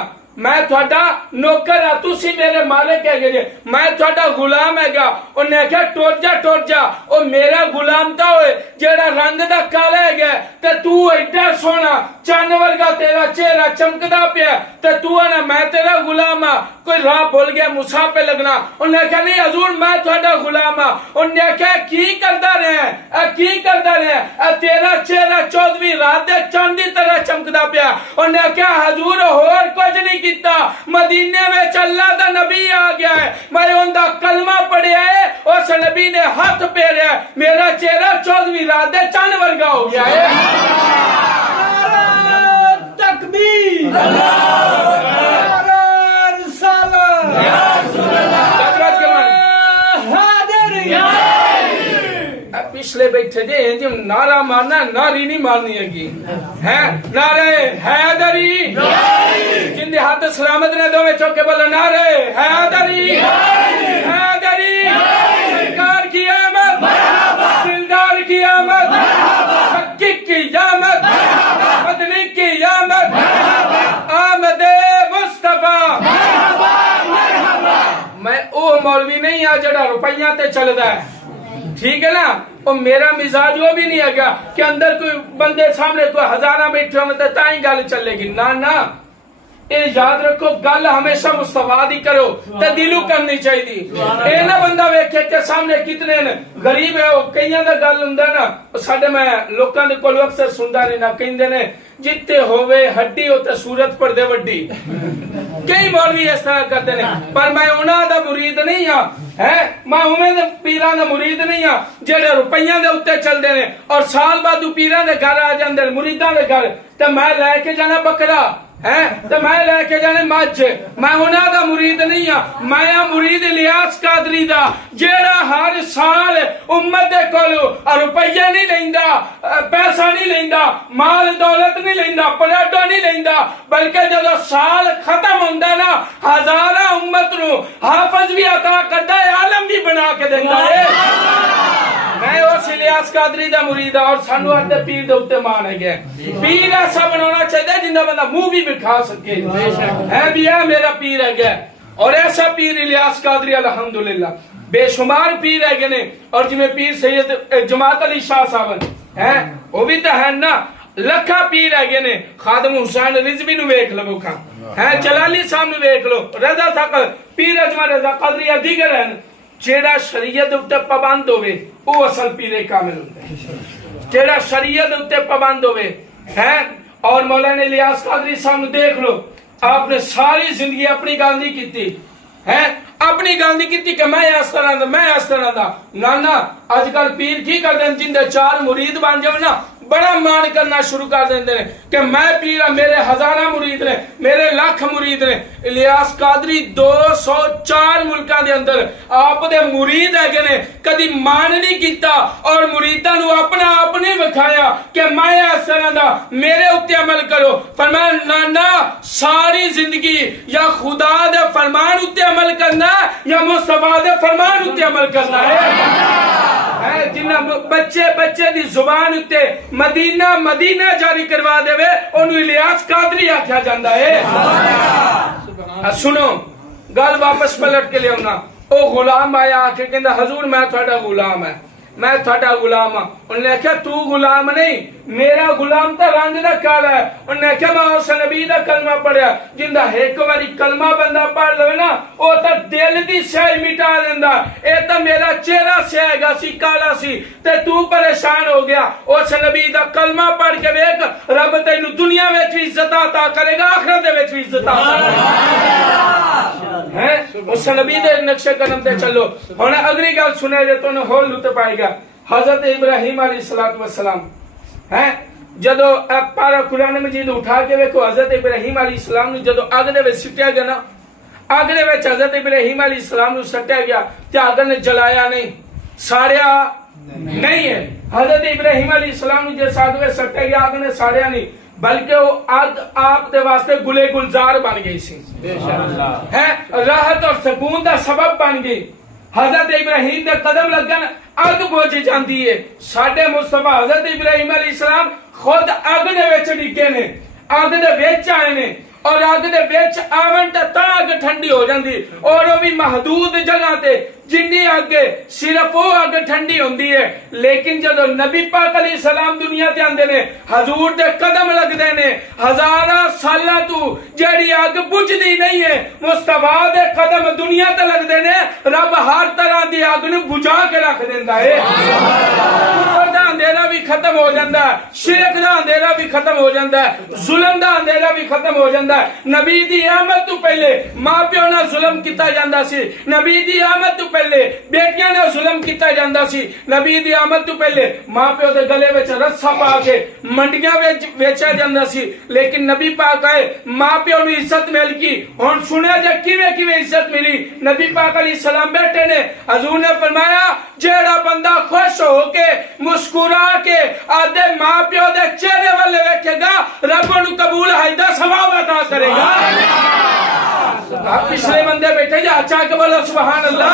میں تھوڑا نوکر ہاں تسی میرے مالک ہے گے میں تھوڑا غلام ہے گا انہیں کہا ٹوٹ جا او میرا غلام تا ہوئے جیڑا رنگ دا کالا ہے گیا تے تو ایڈا سونا چانور کا تیرا چہرہ چمکدا پیا تے تو ہے نا میں تیرا غلام ہاں کوئی راہ بھول گیا مسا پہ لگنا انہیں کہا نہیں حضور میں تھوڑا غلام ہاں انہیں کہا کی کردا رہے کی کردا رہے تیرا چہرہ 14ویں رات دے چاند دی طرح چمکدا پیا انہیں کہا حضور اور کچھ نہیں کیتا مدینے میں اللہ دا نبی آ گیا ہے میں ان دا کلمہ پڑھیا ہے اس نبی نے ہاتھ پھیریا ہے میرا چہرہ 14ویں رات دے چاند ورگا ہو گیا ہے تکبیر پچھلے بیٹھے جے جی نعرہ مارنا ناری نہیں مارنی ہے نعرے حیدری جن دے ہاتھ سلامت نے دو میں چوکے بولا نعرے حیدری حیدری سرکار کی آمد دلدار کی آمد مکی کی آمد مدنی کی آمد آمد مصطفیٰ میں او مولوی نہیں آ جڑا روپیاں تے چلدا ہے ٹھیک ہے نا اور میرا مزاج وہ بھی نہیں ہے گا کہ اندر کوئی بندے سامنے کوئی ہزارہ بیٹھے ہوں تو تائیں گل چلے گی نا اے یاد رکھو گل ہمیشہ مصطفیٰ دی کرو تے دلو کرنی چاہیے اے نہ بندہ ویکھے کہ سامنے کتنے غریب ہے وہ کئیاں دا گل ہوندا نا ساڈے میں لوکاں دے کولوں اکثر سندا نہیں نا کہندے نے جتے ہووے ہڈی تے صورت پردے وڈی کئی مولوی اس طرح کرتے ہیں پر میں انہاں دا مرید نہیں ہاں میں اوویں دے پیراں دا مرید نہیں ہاں جڑے روپیاں دے اوتے چلدے نے اور سال بعد پیراں دے گھر آ جاندے مریداں دے گھر تے میں لے کے جانا بکرا تو میں لے کے جانے مجھ میں انہاں دا مرید نہیں ہاں میں مرید الیاس قادری دا جیڑا ہر سال امت دے کولو روپیہ نہیں لیندا پیسہ نہیں لیندا مال دولت نہیں لیندا پلاٹو نہیں لیندا بلکہ جدو سال ختم ہوندا نا ہزاراں امت نو حافظ بھی عطا کردا ہے عالم بھی بنا کے دیندا ہے میں اس الیاس قادری دا مرید اور سانو اتے پیر دے اوتے مان ہے گیا پیر ایسا بنانا چاہیے جندا بندہ منہ بھی کھا سکے ہے بھی ہے میرا پیر ہے گیا اور ایسا پیر الیاس قادری الحمدللہ بے شمار پیر ہے گئے اور جی میں پیر سید جماعت علی شاہ صاحب ہیں وہ بھی تو ہے نا لکھا پیر ہے گئے خادم حسین رضوی نو ویکھ لو ہے جلالی صاحب نو ویکھ لو رضا ثقل پیر اجمل رضا قادری دیگر ہیں جیڑا شریعت اتے پابند ہوئے وہ اصل پیر کامل ہوتا ہے جیڑا شریعت اتے پابند ہوئے ہیں اور مولانا الیاس قادری صاحب نے دیکھ لو آپ نے ساری زندگی اپنی گاندھی کی تھی اپنی گاندھی کی تھی کہ میں اس طرح دا نانا آج کل پیر کی کر دیں جن دے 4 مرید بن جاؤ نا بڑا مان کرنا شروع کر دیندے ہیں کہ میں پیر ہاں میرے ہزارہ مرید نے میرے لاکھ مرید نے الیاس قادری 204 ملکاں دے اندر آپ دے مرید ہے گنے کدی مان نہیں کیتا اور مریداں نو اپنا اپنے وکھایا کہ میں اس طرح دا میرے اوتے عمل کرو فرمایا نانا ساری زندگی یا خدا دے فرمان اوتے عمل کرنا یا مصطفیٰ دے فرمان اوتے عمل کرنا ہے جنہ بچے دی زبان اوتے مدینہ جاری کروا دے وے انہوں الیاس قادری آکھیا جاندا ہے سنو گل واپس پلٹ کے لے ہونا او غلام آیا آکھے کہندا حضور میں تھوڑا غلام ہے میں تھوڑا غلام ہاں انہوں نے کہا تو غلام نہیں میرا غلام تا رنگ دا کالا ہے انہوں نے کہا میں اس نبی دا کلمہ پڑھیا جندہ ایک باری کلمہ بندہ پڑھ لو نا او تا دل دی سیاہی مٹا دیندا اے تا میرا چہرہ سیاہ گا سی کالا سی تے تو پریشان ہو گیا اس نبی دا کلمہ پڑھ کے ویکھ رب تینو دنیا وچ بھی عزت عطا کرے گا آخرت وچ بھی عزت عطا کرے گا اس نبی دے نقشے قدم تے چلو ہن اگلی گل سنے جے تو نے ہول لطف پائے گا حضرت ابراہیم علیہ السلام ہیں جدو پارا قرآن مجید اٹھا کے ویکھو حضرت ابراہیم علیہ السلام نے جدو آگ دے وچ سٹیا گیا نا آگ دے وچ حضرت ابراہیم علیہ السلام نے سٹیا گیا تے آگ نے جلایا نہیں ساڑیا نہیں ہے حضرت ابراہیم علیہ السلام نے جس آگ وچ سٹیا گیا آگ نے ساڑیا نہیں بلکہ وہ آگ آپ دے واسطے گلے گلزار بن گئی سی ہے راحت اور سکون دا سبب بن گئی حضرت ابراہیم دے قدم لگن اگ بوجھ جاندی ہے ساڈے مصطفیٰ حضرت ابراہیم علیہ السلام خود اگ دے وچ ڈگے نے اگ دے وچ آئے نے اور اگ دے وچ آون تے اگ ٹھنڈی ہو جاندی اور وہ بھی محدود جگہ تے جنی اگ صرف وہ اگ ٹھنڈی ہوندی ہے لیکن جدو نبی پاک علیہ السلام دنیا تے آندے نے حضور دے قدم لگدے نے ہزاراں سالاں تو جڑی اگ بجھدی نہیں ہے مصطفیٰ دے قدم دنیا تے لگدے نے رب ہر طرح دی اگ نو بجھا کے رکھ دیندا ہے اوپر دا اندھیرا بھی ختم ہو جاتا ہے، شرک دا اندھیرا بھی ختم ہو جاتا ہے، ظلم دا اندھیرا بھی ختم ہو جاتا ہے۔ نبی دی آمد تو پہلے ماں پیو نہ ظلم کیتا جاندہ سی، نبی دی آمد تو پہلے بیٹیاں نہ ظلم کیتا جاندہ سی، نبی دی آمد تو پہلے ماں پیو دے گلے وچ رسا پا کے منڈیاں ویچا جاندہ سی، لیکن نبی پاک آئے ماں پیو نے عزت مل کی۔ ہن سنیا جا کیویں عزت ملی؟ نبی پاک علیہ السلام بیٹھے نے، حضور نے فرمایا جیڑا بندہ خوش ہو کے مسکرا کے آدھے ماں پیو دے چہرے والے ویکھے گا، رب انہوں قبول ہائدہ ثواب عطا کرے گا۔ آپ پچھلے بندے بیٹھے جا اچھا کہ بولو سبحان اللہ،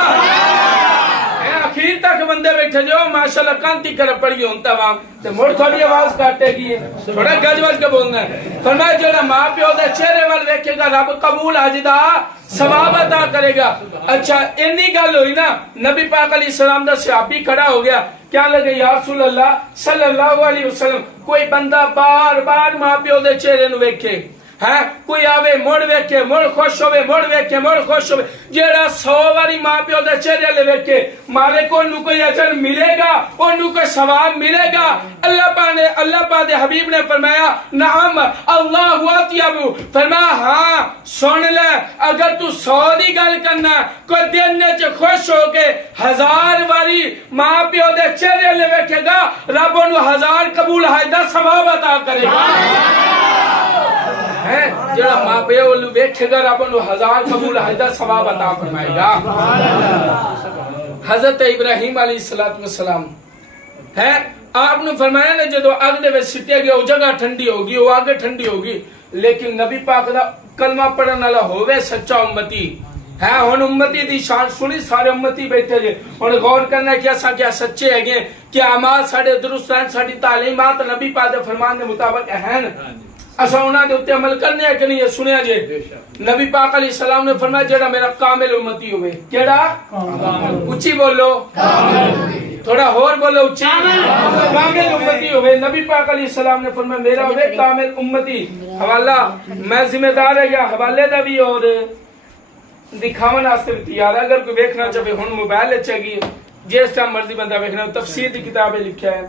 اخیر تک بندے بیٹھے جو ماشاءاللہ کانتی کر پڑی ہونتا وہاں تو موڑ تھوڑی آواز کاٹے گی، تھوڑا گج وج کے بولنا ہے۔ فرمایا جڑا ماں پیو دے چہرے وال ویکھے گا رب قبول حاجدہ ثواب عطا کرے گا۔ اچھا انی گل ہوئی نا، نبی پاک علیہ السلام دا صحابی کھڑا ہو گیا، کیا لگے یا رسول اللہ صلی اللہ علیہ وسلم کوئی بندہ بار بار ماں پیو دے چہرے نو ویکھے، ہاں کوئی آوے مڑ ویکھے مڑ خوش ہوئے، مڑ ویکھے مڑ خوش ہوئے، جیڑا 100 واری ماں پیو دے چہرے لے ویکھے مارے کو انہوں کوئی اجر ملے گا، انہوں کوئی ثواب ملے گا۔ اللہ پاک دے حبیب نے فرمایا نعم اللہ اطیب، فرمایا ہاں سن لے اگر تو 100 دی گل کرنا کوئی دن نے چ خوش ہو کے 1000 واری ماں پیو دے چہرے لے ویکھے گا رب انہوں 1000 قبول حائدہ ثواب عطا کرے گا۔ جڑا ماں پیو لو ویکھے گا رب انہوں 1000 قبول حائدہ ثواب عطا فرمائے گا۔ حضرت ابراہیم علیہ السلام ہے آپ نے فرمایا نے جدو اگ دے وچ سٹیا گیا وہ جگہ ٹھنڈی ہوگی، وہ آگ ٹھنڈی ہوگی، لیکن نبی پاک دا کلمہ پڑھن والا ہووے سچا امتی ہے۔ ہن امتی دی شان سنی، سارے امتی بیٹھے جے، ہن غور کرنا کہ اساں کیا سچے ہیں، کیا اعمال ساڈے درست ہیں، ساڈی تعلیمات نبی پاک دے فرمان دے مطابق ہیں، اساں انہاں دے اوتے عمل کرنے ہیں کہ نہیں؟ یہ سنیا جے نبی پاک علیہ السلام نے فرمایا جڑا میرا کامل امتی ہوئے، کیڑا؟ اچھی بولو، تھوڑا اور بولو اچھی، کامل امتی ہوئے۔ نبی پاک علیہ السلام نے فرمایا میرا ہوئے کامل امتی۔ حوالہ میں ذمہ دار ہے یا حوالے دا بھی اور دکھاون واسطے بھی تیار ہے، اگر کوئی ویکھنا چاہے ہن موبائل اچھے گی جس ٹائم مرضی بندہ ویکھنا، تفسیر دی کتابیں لکھا ہے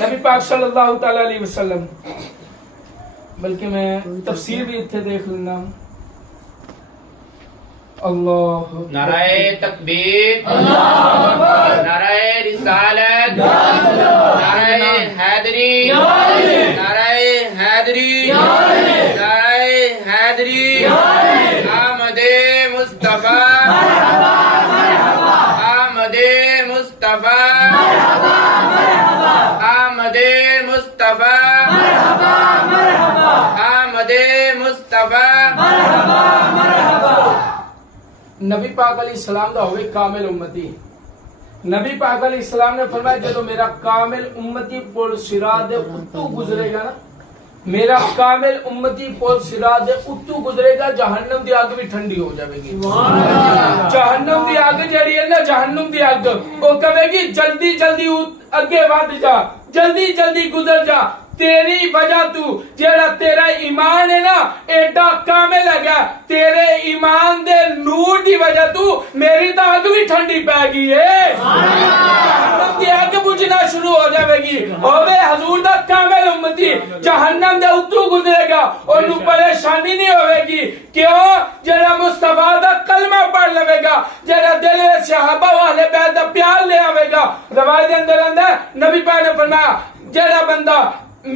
نبی پاک صلی اللہ تعالی علیہ وسلم، بلکہ میں تفسیر بھی اتھے دیکھ لینا۔ اللہ نعرہ تکبیر، نعرہ رسالت، نعرہ حیدری، نعرہ حیدری، نعرہ حیدری، آمد مصطفیٰ، آمد مصطفیٰ، آمد مصطفیٰ، آمد مصطفیٰ۔ نبی پاک علیہ السلام دا ہوئے کامل امتی۔ نبی پاک علیہ السلام نے فرمایا جدو میرا کامل امتی پول صراط دے اتو گزرے گا نا، میرا کامل امتی پول صراط دے اتو گزرے گا، جہنم دی آگ بھی ٹھنڈی ہو جائے گی۔ جہنم دی آگ جڑی ہے نا، جہنم دی آگ وہ کہے گی جلدی جلدی اگے ود جا، جلدی جلدی گزر جا، تیری وجہ تو جیڑا تیرا ایمان ہے نا ایڈا کامل ہے گیا، تیرے ایمان دے نور دی وجہ تو میری تو آگ بھی ٹھنڈی پہ گئی ہے، جہنم دی آگ بجھنا شروع ہو جائے گی۔ ہوئے حضور دا کامل امتی جہنم دے اتو گزرے گا، انہوں پریشانی نہیں ہوئے گی، کیوں؟ جیڑا مصطفیٰ دا کلمہ پڑھ لے گا، جیڑا دل صحابہ والے بیت دا پیار لے آوے گا۔ روایت دے اندر نبی پاک نے فرمایا جیڑا بندہ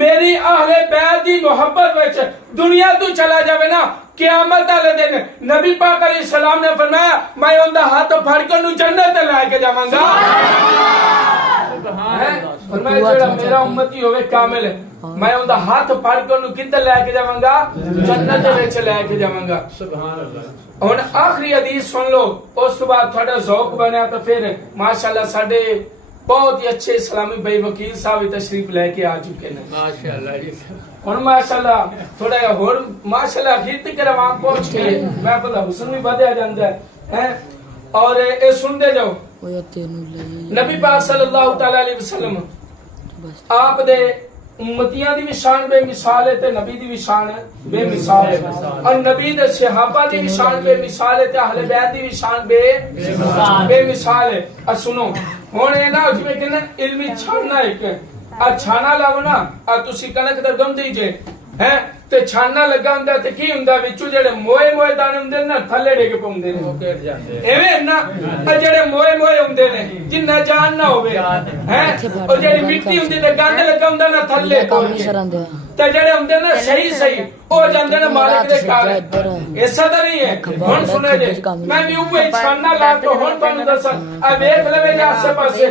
میری اہل بیت دی محبت وچ دنیا تو چلا جاوے نا، قیامت والے دن نبی پاک علیہ السلام نے فرمایا میں اوندا ہاتھ پھڑ کے انہوں جنت لے کے جاواں گا۔ فرمایا جڑا میرا امتی ہوئے کامل ہے میں اوندا ہاتھ پھڑ کے انہوں کدھر لے کے جاواں گا؟ جنت وچ لے کے جاواں گا۔ سبحان اللہ۔ ہن آخری حدیث سن لو، اس تو بعد تھوڑا ذوق بنیا تو پھر ماشاءاللہ ساڈے بہت ہی اچھے اسلامی بھائی وکیل صاحب تشریف لے کے آ چکے ہیں ماشاءاللہ جی۔ ہن ماشاءاللہ تھوڑا ہور ماشاءاللہ اخیر تک روان پہنچ کے میں پتہ حسن بھی بدیا جاندا ہے اور اے سن دے جاؤ نبی پاک صلی اللہ تعالی علیہ وسلم آپ دے امتیاں دی بھی شان بے مثال ہے تے نبی دی بھی شان بے مثال ہے، اور نبی دے صحابہ دی بھی شان بے مثال ہے تے اہل بیت دی بھی شان بے مثال ہے۔ اور سنو ہن اے نا جویں کہنا علمی چھڑنا ایک ਆ ਛਾਣਾ ਲਾਵੋ ਨਾ ਆ ਤੁਸੀਂ ਕਣਕ ਦਾ ਗੰਢੀ ਜੇ ਹੈ ਤੇ ਛਾਣਾ ਲੱਗਾ ਹੁੰਦਾ ਤੇ ਕੀ ਹੁੰਦਾ ਵਿੱਚੋਂ ਜਿਹੜੇ ਮੋਏ ਮੋਏ ਦਾਣੇ ਹੁੰਦੇ ਨੇ ਨਾ ਥੱਲੇ ਡਿੱਗ ਪਾਉਂਦੇ ਨੇ ਉਹ ਘੇਰ ਜਾਂਦੇ ਐਵੇਂ ਨਾ ਆ ਜਿਹੜੇ ਮੋਏ ਮੋਏ ਹੁੰਦੇ ਨੇ ਜਿੰਨਾ ਜਾਨ ਨਾ ਹੋਵੇ ਹੈ ਉਹ ਜਿਹੜੀ ਮਿੱਟੀ ਹੁੰਦੀ ਤੇ ਗੰਦ ਲੱਗਾ ਹੁੰਦਾ ਨਾ ਥੱਲੇ ਤੇ ਜਿਹੜੇ ਹੁੰਦੇ ਨੇ ਸਹੀ ਸਹੀ ਉਹ ਜਾਂਦੇ ਨੇ ਮਾਲਕ ਦੇ ਘਰ ਐਸਾ ਤਾਂ ਨਹੀਂ ਹੈ ਹੁਣ ਸੁਣੋ ਜੀ ਮੈਂ ਵੀ ਉੱਪਰ ਛਾਣਾ ਲਾ ਕੇ ਹੁਣ ਤੁਹਾਨੂੰ ਦੱਸਾਂ ਆ ਵੇਖ ਲਵੇ ਜੇ ਆਸੇ ਪਾਸੇ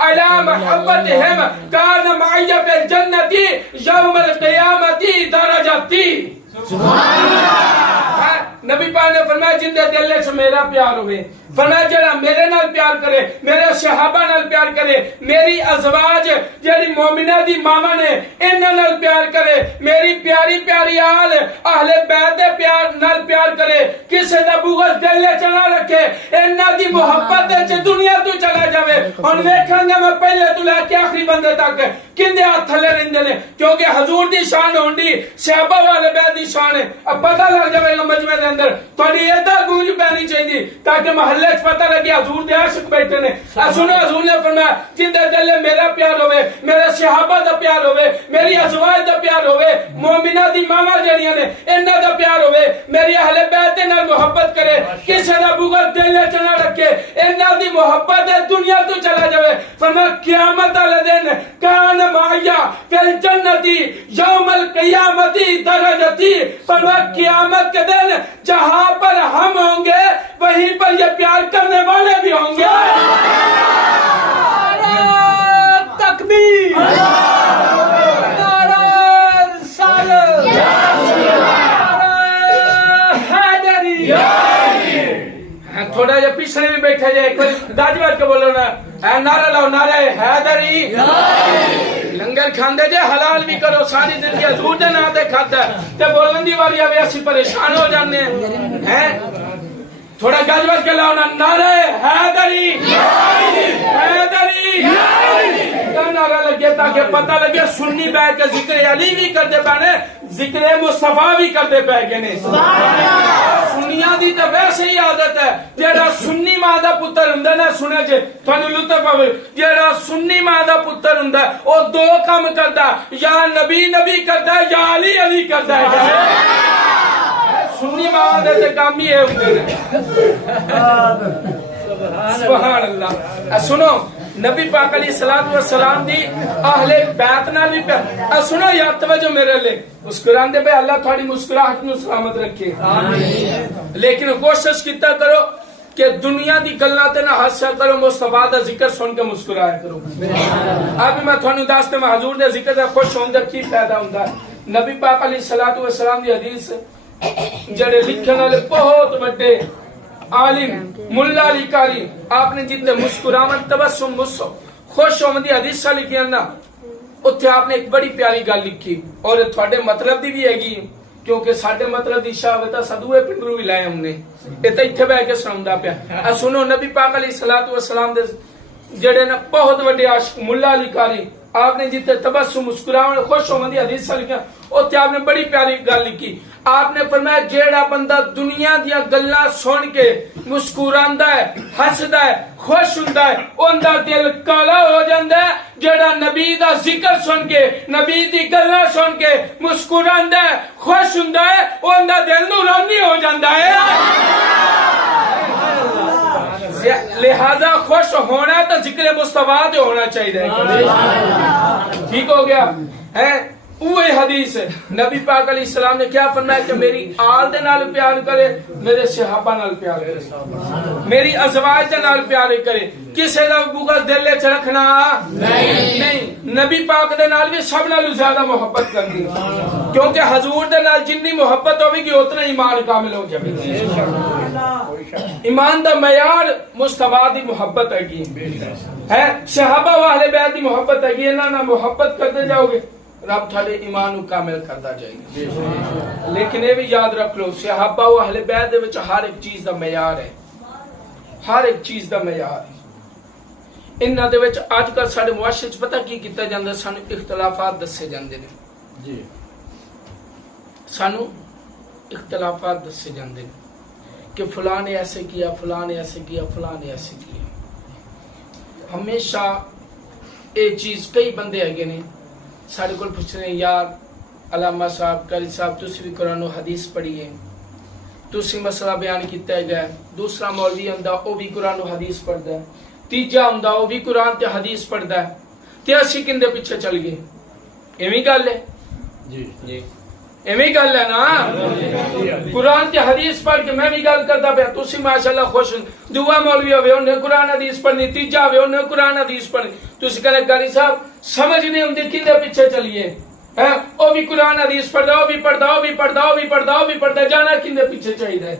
على محبتهم كان معي في الجنة يوم القيامة درجتي نبی پاک نے فرمایا جن دے دل وچ میرا پیار ہوے فرمایا جڑا میرے نال پیار کرے میرے صحابہ نال پیار کرے میری ازواج جڑی مومنہ دی ماما نے انہاں نال پیار کرے میری پیاری پیاری آل اہل بیت دے پیار نال پیار کرے کسے دا بغض دل وچ نہ رکھے انہاں دی محبت وچ دنیا تو چلا جاوے ہن ویکھاں گا میں پہلے تو لے کے آخری بندے تک کندے ہاتھ تھلے رہندے نے کیونکہ حضور دی شان ہونی صحابہ والے بیت دی شان ہے اب پتہ لگ جائے گا مجمع دے اندر تھوڑی ایدا گونج پانی چاہیے تاکہ محلے وچ پتہ لگے حضور دے عاشق بیٹھے نے سنو حضور نے فرمایا جن دے دل میرا پیار ہوے میرے صحابہ دا پیار ہوے میری ازواج دا پیار ہوے مومنہ دی ماما جڑیاں نے انہاں دا پیار ہوے میری اہل بیت دے نال محبت کرے کسے دا بغض دل وچ نہ رکھے انہاں دی محبت دنیا تو چلا جاوے فرمایا قیامت والے دن کان معیا فی الجنت یوم القیامت درجتی فرمایا قیامت کے دن جہاں پر ہم ہوں گے وہیں پر یہ پیار کرنے والے بھی ہوں گے تکبیر نعرہ رسالت حیدری تھوڑا جا پیچھے بھی بیٹھے جائے کوئی گاج بات کے بولو نا نعرہ لاؤ نعرہ حیدری لنگر کھاندے جے حلال بھی کرو ساری زندگی حضور دے نام تے کھاتا ہے تے بولندی والی آوے اسی پریشان ہو جانے ہیں تھوڑا گاج بات کے لاؤ نا نعرہ حیدری حیدری نعرہ لگے تاکہ پتہ لگے سنی بیٹھ کے ذکر علی بھی کرتے پہنے ذکر مصطفیٰ بھی کرتے پہ گئے نے سنیاں دی تو ویسے ہی عادت ہے جیڑا سنی ماں دا پتر ہوندا نا سنے جے تھانو لطف آوے جیڑا سنی ماں دا پتر ہوندا او دو کام کردا یا نبی نبی کردا ہے یا علی علی کردا ہے سنی ماں دے تے کام ہی ہے ہوندے نے سبحان اللہ سنو نبی پاک علیہ الصلوۃ والسلام دی اہل بیت نال بھی پیار سنو یار توجہ میرے لے مسکراندے پہ اللہ تھوڑی مسکراہٹ نو سلامت رکھے آمین لیکن کوشش کیتا کرو کہ دنیا دی گلاں تے نہ ہاسیا کرو مصطفیٰ دا ذکر سن کے مسکرایا کرو اب میں تھانوں دسدا میں حضور دے ذکر دا خوش ہوندا کی فائدہ ہوندا ہے نبی پاک علیہ الصلوۃ والسلام دی حدیث جڑے لکھن والے بہت بڑے عالم ملا علی کاری آپ نے جتنے مسکراون تبسم خوش ہوندی حدیثاں لکھیاں نا اوتھے آپ نے ایک بڑی پیاری گل لکھی اور تھوڑے مطلب دی بھی ہے کیونکہ ساڈے مطلب دی شاہ تے سدوے پنڈرو بھی لائے ہم نے اے تے ایتھے بیٹھ کے سناوندا پیا سنو نبی پاک علیہ الصلوۃ والسلام دے جڑے نا بہت بڑے عاشق ملا علی کاری آپ نے جتنے تبسم مسکراون خوش ہوندی حدیثاں لکھیاں اوتھے آپ نے بڑی پیاری گل لکھی آپ نے فرمایا جیڑا بندہ دنیا دیا گلاں سن کے مسکراندا ہے ہسدا ہے خوش ہوندا ہے اوندا دل کالا ہو جاندا ہے جیڑا نبی دا ذکر سن کے نبی دی گلاں سن کے مسکراندا ہے خوش ہوندا ہے اوندا دل نورانی ہو جاندا ہے لہذا خوش ہونا تو ذکر مصطفیٰ دے ہونا چاہیے ٹھیک ہو گیا ہے وہی حدیث ہے نبی پاک علیہ السلام نے کیا فرمایا کہ میری آل دے نال پیار کرے میرے صحابہ نال پیار کرے میری ازواج دے نال پیار کرے کسے دا بغض دل وچ رکھنا نہیں نبی پاک دے نال بھی سب نال زیادہ محبت کرنی کیونکہ حضور دے نال جتنی محبت ہوے گی اتنا ایمان کامل ہو جائے گا ایمان دا معیار مصطفیٰ دی محبت ہے صحابہ و اہل بیت دی محبت ہے انہاں نال محبت کرتے جاؤ گے رب تھوڑے ایمان کو کامل کرتا جائے گا لیکن یہ بھی یاد رکھ لو صحابہ و اہل بیت دے وچ ہر ایک چیز دا معیار ہے ہر ایک چیز دا معیار ہے انہاں دے وچ اج کل ساڈے معاشرے وچ پتہ کی کیتا جاندا سانو اختلافات دسے جاندے نے جی سانو اختلافات دسے جاندے نے کہ فلاں نے ایسے کیا فلاں نے ایسے کیا فلاں نے ایسے کیا ہمیشہ اے چیز کئی بندے آگے نے سارے کو پوچھتے ہیں یار علامہ صاحب قاری صاحب تسی بھی قرآن و حدیث پڑھیے تسی مسئلہ بیان کیتا ہے گیا دوسرا مولوی ہوندا او بھی قرآن و حدیث پڑھدا ہے تیجا ہوندا او بھی قرآن تے حدیث پڑھدا ہے تے اسی کندے پیچھے چل گئے ایویں گل ہے جی جی ایویں گل ہے نا قرآن تے حدیث پڑھ کے میں بھی گل کردا پیا تسی ماشاءاللہ خوش دعا مولوی ہوے انہیں قرآن حدیث پڑھنی تیجا ہوے انہیں قرآن حدیث پڑھنی تسی کہنے قاری صاحب سمجھ نہیں ہوندی کندے پیچھے چلیے او بھی قرآن حدیث پڑھدا او بھی پڑھدا او بھی پڑھدا او بھی پڑھدا او بھی پڑھدا جانا کندے پیچھے چاہیے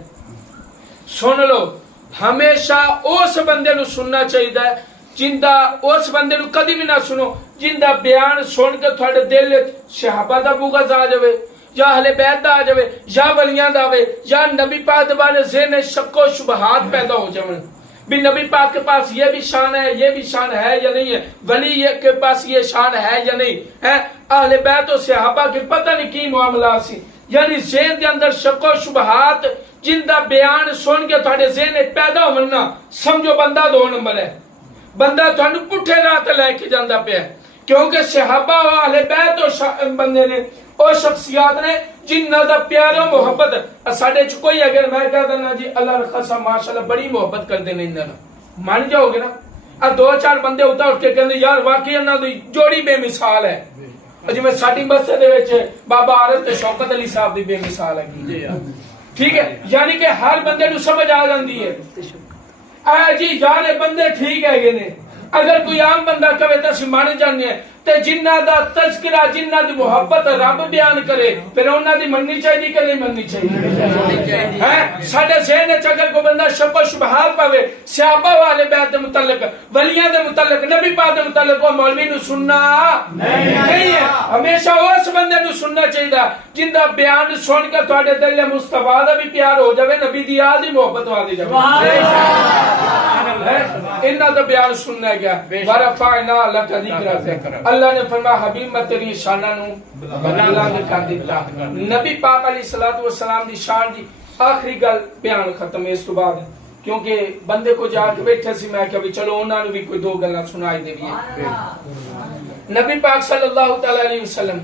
سن لو ہمیشہ اس بندے نو سننا چاہیے جندا اس بندے نو کدی بھی نہ سنو جندا بیان سن کے تھوڑے دل صحابہ دا بغض آ جاوے یا اہل بیت دا آ جاوے یا ولیاں دا آوے یا نبی پاک دے بارے ذہن شک و شبہات پیدا ہو جاویں بھی نبی پاک کے پاس یہ بھی شان ہے یہ بھی شان ہے یا نہیں ہے ولی کے پاس یہ شان ہے یا نہیں ہے اہل بیت و صحابہ کے پتہ نہیں کی معاملات سی یعنی ذہن دے اندر شک و شبہات جن دا بیان سن کے تھوڑے ذہن پیدا ہونا سمجھو بندہ دو نمبر ہے بندہ تھانوں پٹھے راہ تے لے کے جاندا پیا کیونکہ صحابہ و اہل بیت و بندے نے او شخصیات نے جنہاں دا پیار و محبت ساڈے چ کوئی اگر میں کہہ دینا جی اللہ رخصا ماشاءاللہ بڑی محبت کردے نے انہاں مان جاؤ گے نا دو چار بندے اٹھ کے کہندے یار واقعی انہاں دی جوڑی بے مثال ہے جی میں ساڈی مسجد دے وچ بابا عارف تے شوکت علی صاحب دی بے مثال ہے ٹھیک ہے یعنی کہ ہر بندے نو سمجھ آ جاندی ہے اے جی یار بندے ٹھیک ہے نے اگر کوئی عام بندہ کہے تے اسی مان جانے ہیں تے جنہ دا تذکرہ جنہ دی محبت رب بیان کرے پھر انہاں دی مننی چاہیے کہ نہیں مننی چاہیے ہیں ساڈے ذہن وچ اگر کوئی بندہ شک و شبہات پاوے صحابہ والے بیت دے متعلق ولیاں دے متعلق نبی پاک دے متعلق وہ مولوی نو سننا نہیں ہے ہمیشہ اس بندے نو سننا چاہیے جندا بیان سن کے تواڈے دل مصطفی دا بھی پیار ہو جاوے نبی دی یاد دی محبت وادی جاوے انہاں دا بیان سننا ہے کیا ورفعنا لک ذکرک اللہ نے فرمایا حبیب میں تیری شانہ نو بلند کر دیتا نبی پاک علیہ الصلوۃ والسلام دی شان دی آخری گل بیان ختم ہے اس تو بعد کیونکہ بندے کو جا کے بیٹھے سی میں کہ چلو انہاں نو بھی کوئی دو گلاں سنائی دیویے نبی پاک صلی اللہ تعالی علیہ وسلم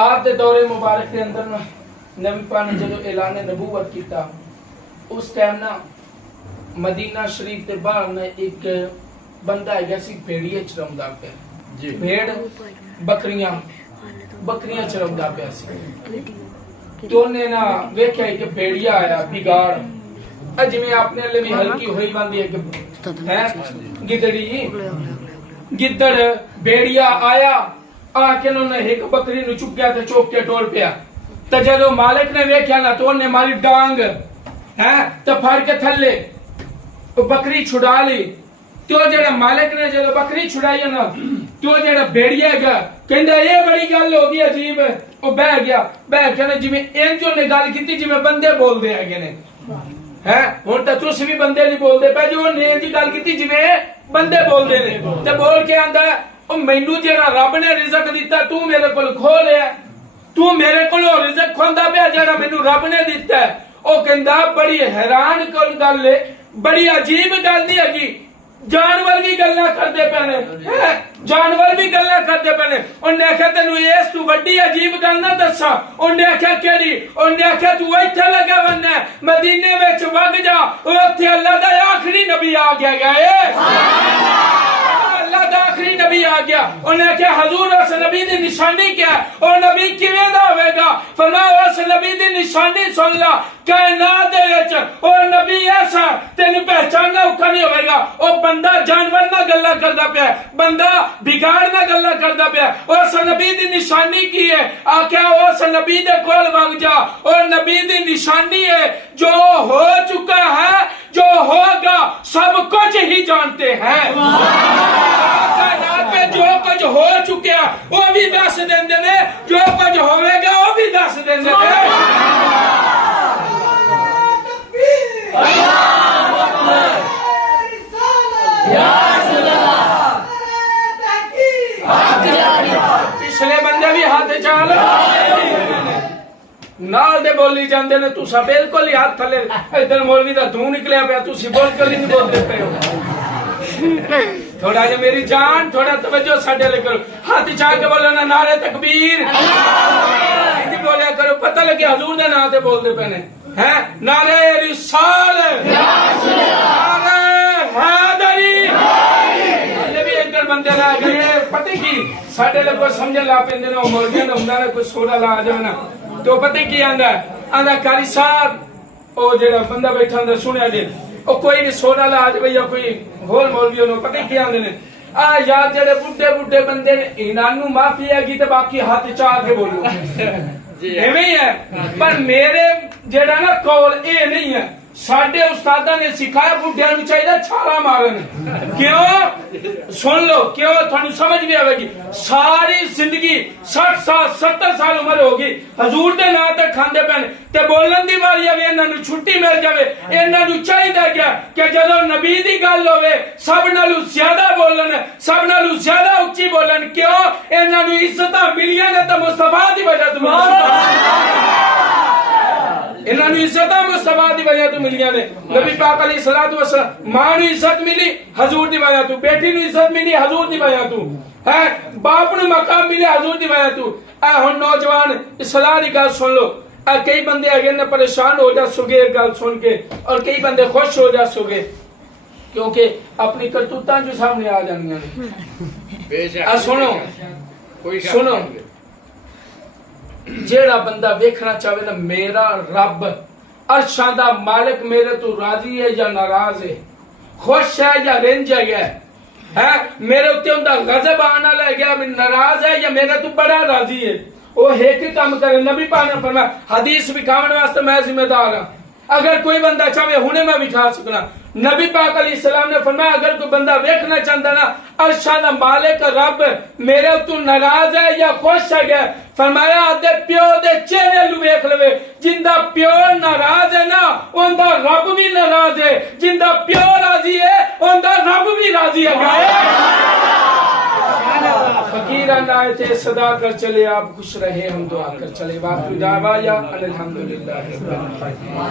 آپ دے دور مبارک دے اندر نبی پاک نے جدو اعلان نبوت کیتا اس ٹائم نا مدینہ شریف دے باہر نے ایک بندہ ہے جیسی بھیڑیے چرمدا پیا بھیڑ بکریاں چرمدا پیا سی تو نے نا ویکھیا کہ بھیڑیا آیا بگاڑ جویں اپنے لے بھی ہلکی ہوئی باندھی ہے کہ گدڑی گدڑ بھیڑیا آیا آ کے انہوں نے ایک بکری نو چکیا تے چوک کے ٹور پیا تے جدوں مالک نے ویکھیا نا تو نے ماری ڈانگ تے پھاڑ کے تھلے بکری چھڑا لی تو جڑا مالک نے جڑا بکری چھڑائی ہے نا تو جڑا بھیڑیا گیا کہندا یہ بڑی گل ہو گئی عجیب او بیٹھ گیا بیٹھ کے جویں انجو نے گل کیتی جویں بندے بول دے ہیں ہیں ہن تے تسی بھی بندے نہیں بول دے پے جو نے جی گل کیتی جویں بندے بول دے نے تے بول کے آندا او مینوں جڑا رب نے رزق دیتا تو میرے کول کھو لیا تو میرے کول رزق کھوندا پیا جڑا مینوں رب نے دیتا ہے او کہندا بڑی حیران کل گل ہے بڑی عجیب گل نہیں ہے جانور بھی گلاں کردے پے جانور بھی گلاں کردے پے انہیں آخیا تینوں اس تو وڈی عجیب گل نہ دساں انہیں آخیا کیڑی انہیں آخیا تو ایتھے لگا بننا مدینے وچ وگ جا اوتھے اللہ دا آخری نبی آ گیا اللہ دا آخری نبی آ گیا انہیں آخیا حضور اس نبی دی نشانی کیا ہے اور نبی کیویں دا ہوے گا فرمایا اس نبی دی نشانی سن لا کائنات دے وچ اور نبی ایسا تینوں پہچاننا اوکھا نہیں ہوے گا او بندہ جانور نہ گلاں کردا پیا بندہ بگاڑ نہ گلاں کردا پیا اس نبی دی نشانی کی ہے آکھیا اس نبی دے کول وگ جا اور نبی دی نشانی ہے جو ہو چکا ہے جو ہوگا سب کچھ ہی جانتے ہیں کائنات میں جو کچھ ہو چکا وہ بھی دس دیندے نے جو کچھ ہوے گا وہ بھی دس دیندے نے اللہ اکبر یا نال دے بولی جاندے نے تسا بالکل ہی ہاتھ تھلے ادھر مولوی دا دھوں نکلیا پیا تسی بالکل ہی نہیں بولتے پے ہو تھوڑا جا میری جان تھوڑا توجہ ساڈے لے کرو ہاتھ چاہ کے بولو نا نعرہ تکبیر نہیں بولیا کرو پتہ لگے حضور دے نام تے بولدے پے نے ہیں نعرہ رسالت نعرہ حیدری یہ بھی ادھر بندے رہ گئے پتہ کی ساڈے لے کوئی سمجھ لا پیندے نے مولویاں نے ہوندا نے کوئی سوڈا لا جانا تو پتہ کی آندا کاری صاحب او جڑا بندہ بیٹھا ہوندا سنیا جی او کوئی نہیں سوڈا لا آج بھیا کوئی ہول مولوی نو پتہ کی آندے نے یار جڑے بڈھے بڈھے بندے نے انہاں نو معافی ہے گی تے باقی ہاتھ چاہ کے بولو ایویں ہی ہے پر میرے جڑا نا قول اے نہیں ہے ساڈے استاداں نے سکھایا بڈھیاں نو چاہیے چھالا مارن کیوں سن لو کیوں تھانو سمجھ بھی آوے گی ساری زندگی 60 سال 70 سال عمر ہوگی حضور دے نام تے کھاندے پین تے بولن دی واری آوے انہاں نو چھٹی مل جاوے انہاں نو چاہیے کیا کہ جدوں نبی دی گل ہوے سب نالوں زیادہ بولن سب نالوں زیادہ اونچی بولن کیوں انہاں نو عزتاں ملیاں نے تے مصطفی دی وجہ تو انہاں نو عزتاں مصطفی دی وجہ تو ملیاں نے نبی پاک علیہ الصلوۃ والسلام ماں نو عزت ملی حضور دی وجہ تو بیٹی نو عزت ملی حضور دی وجہ تو ہے باپ نو مقام ملے حضور دی وجہ تو اے ہن نوجوان اصلاح دی گل سن لو کئی بندے اگے نہ پریشان ہو جا سگے گل سن کے اور کئی بندے خوش ہو جا سگے کیونکہ اپنی کرتوتاں جو سامنے آ جانیاں نے سنو سنو جیڑا بندہ ویکھنا چاہے نا میرا رب عرشاں دا مالک میرے تو راضی ہے یا ناراض ہے خوش ہے یا رنج ہے میرے اتنے اندہ غضب آنا لے گیا ناراض ہے یا میرے تو بڑا راضی ہے وہ ایک ہی کام کرے نبی پاک نے فرمایا حدیث بکھاون واسطے میں ذمہ دار ہوں اگر کوئی بندہ چاہے ہنے میں بھی کھا سکنا نبی پاک علیہ السلام نے فرمایا اگر کوئی بندہ ویکھنا چاہتا نا عرشاں دا مالک رب میرے تو ناراض ہے یا خوش ہے فرمایا دے پیو دے چہرے لو ویکھ لوے جندا پیو ناراض ہے نا اوندا رب بھی ناراض ہے جندا پیو راضی ہے اوندا رب بھی راضی ہے فقیران آئے تھے صدا کر چلے آپ خوش رہے ہم دعا کر چلے باقی دعوا یا الحمدللہ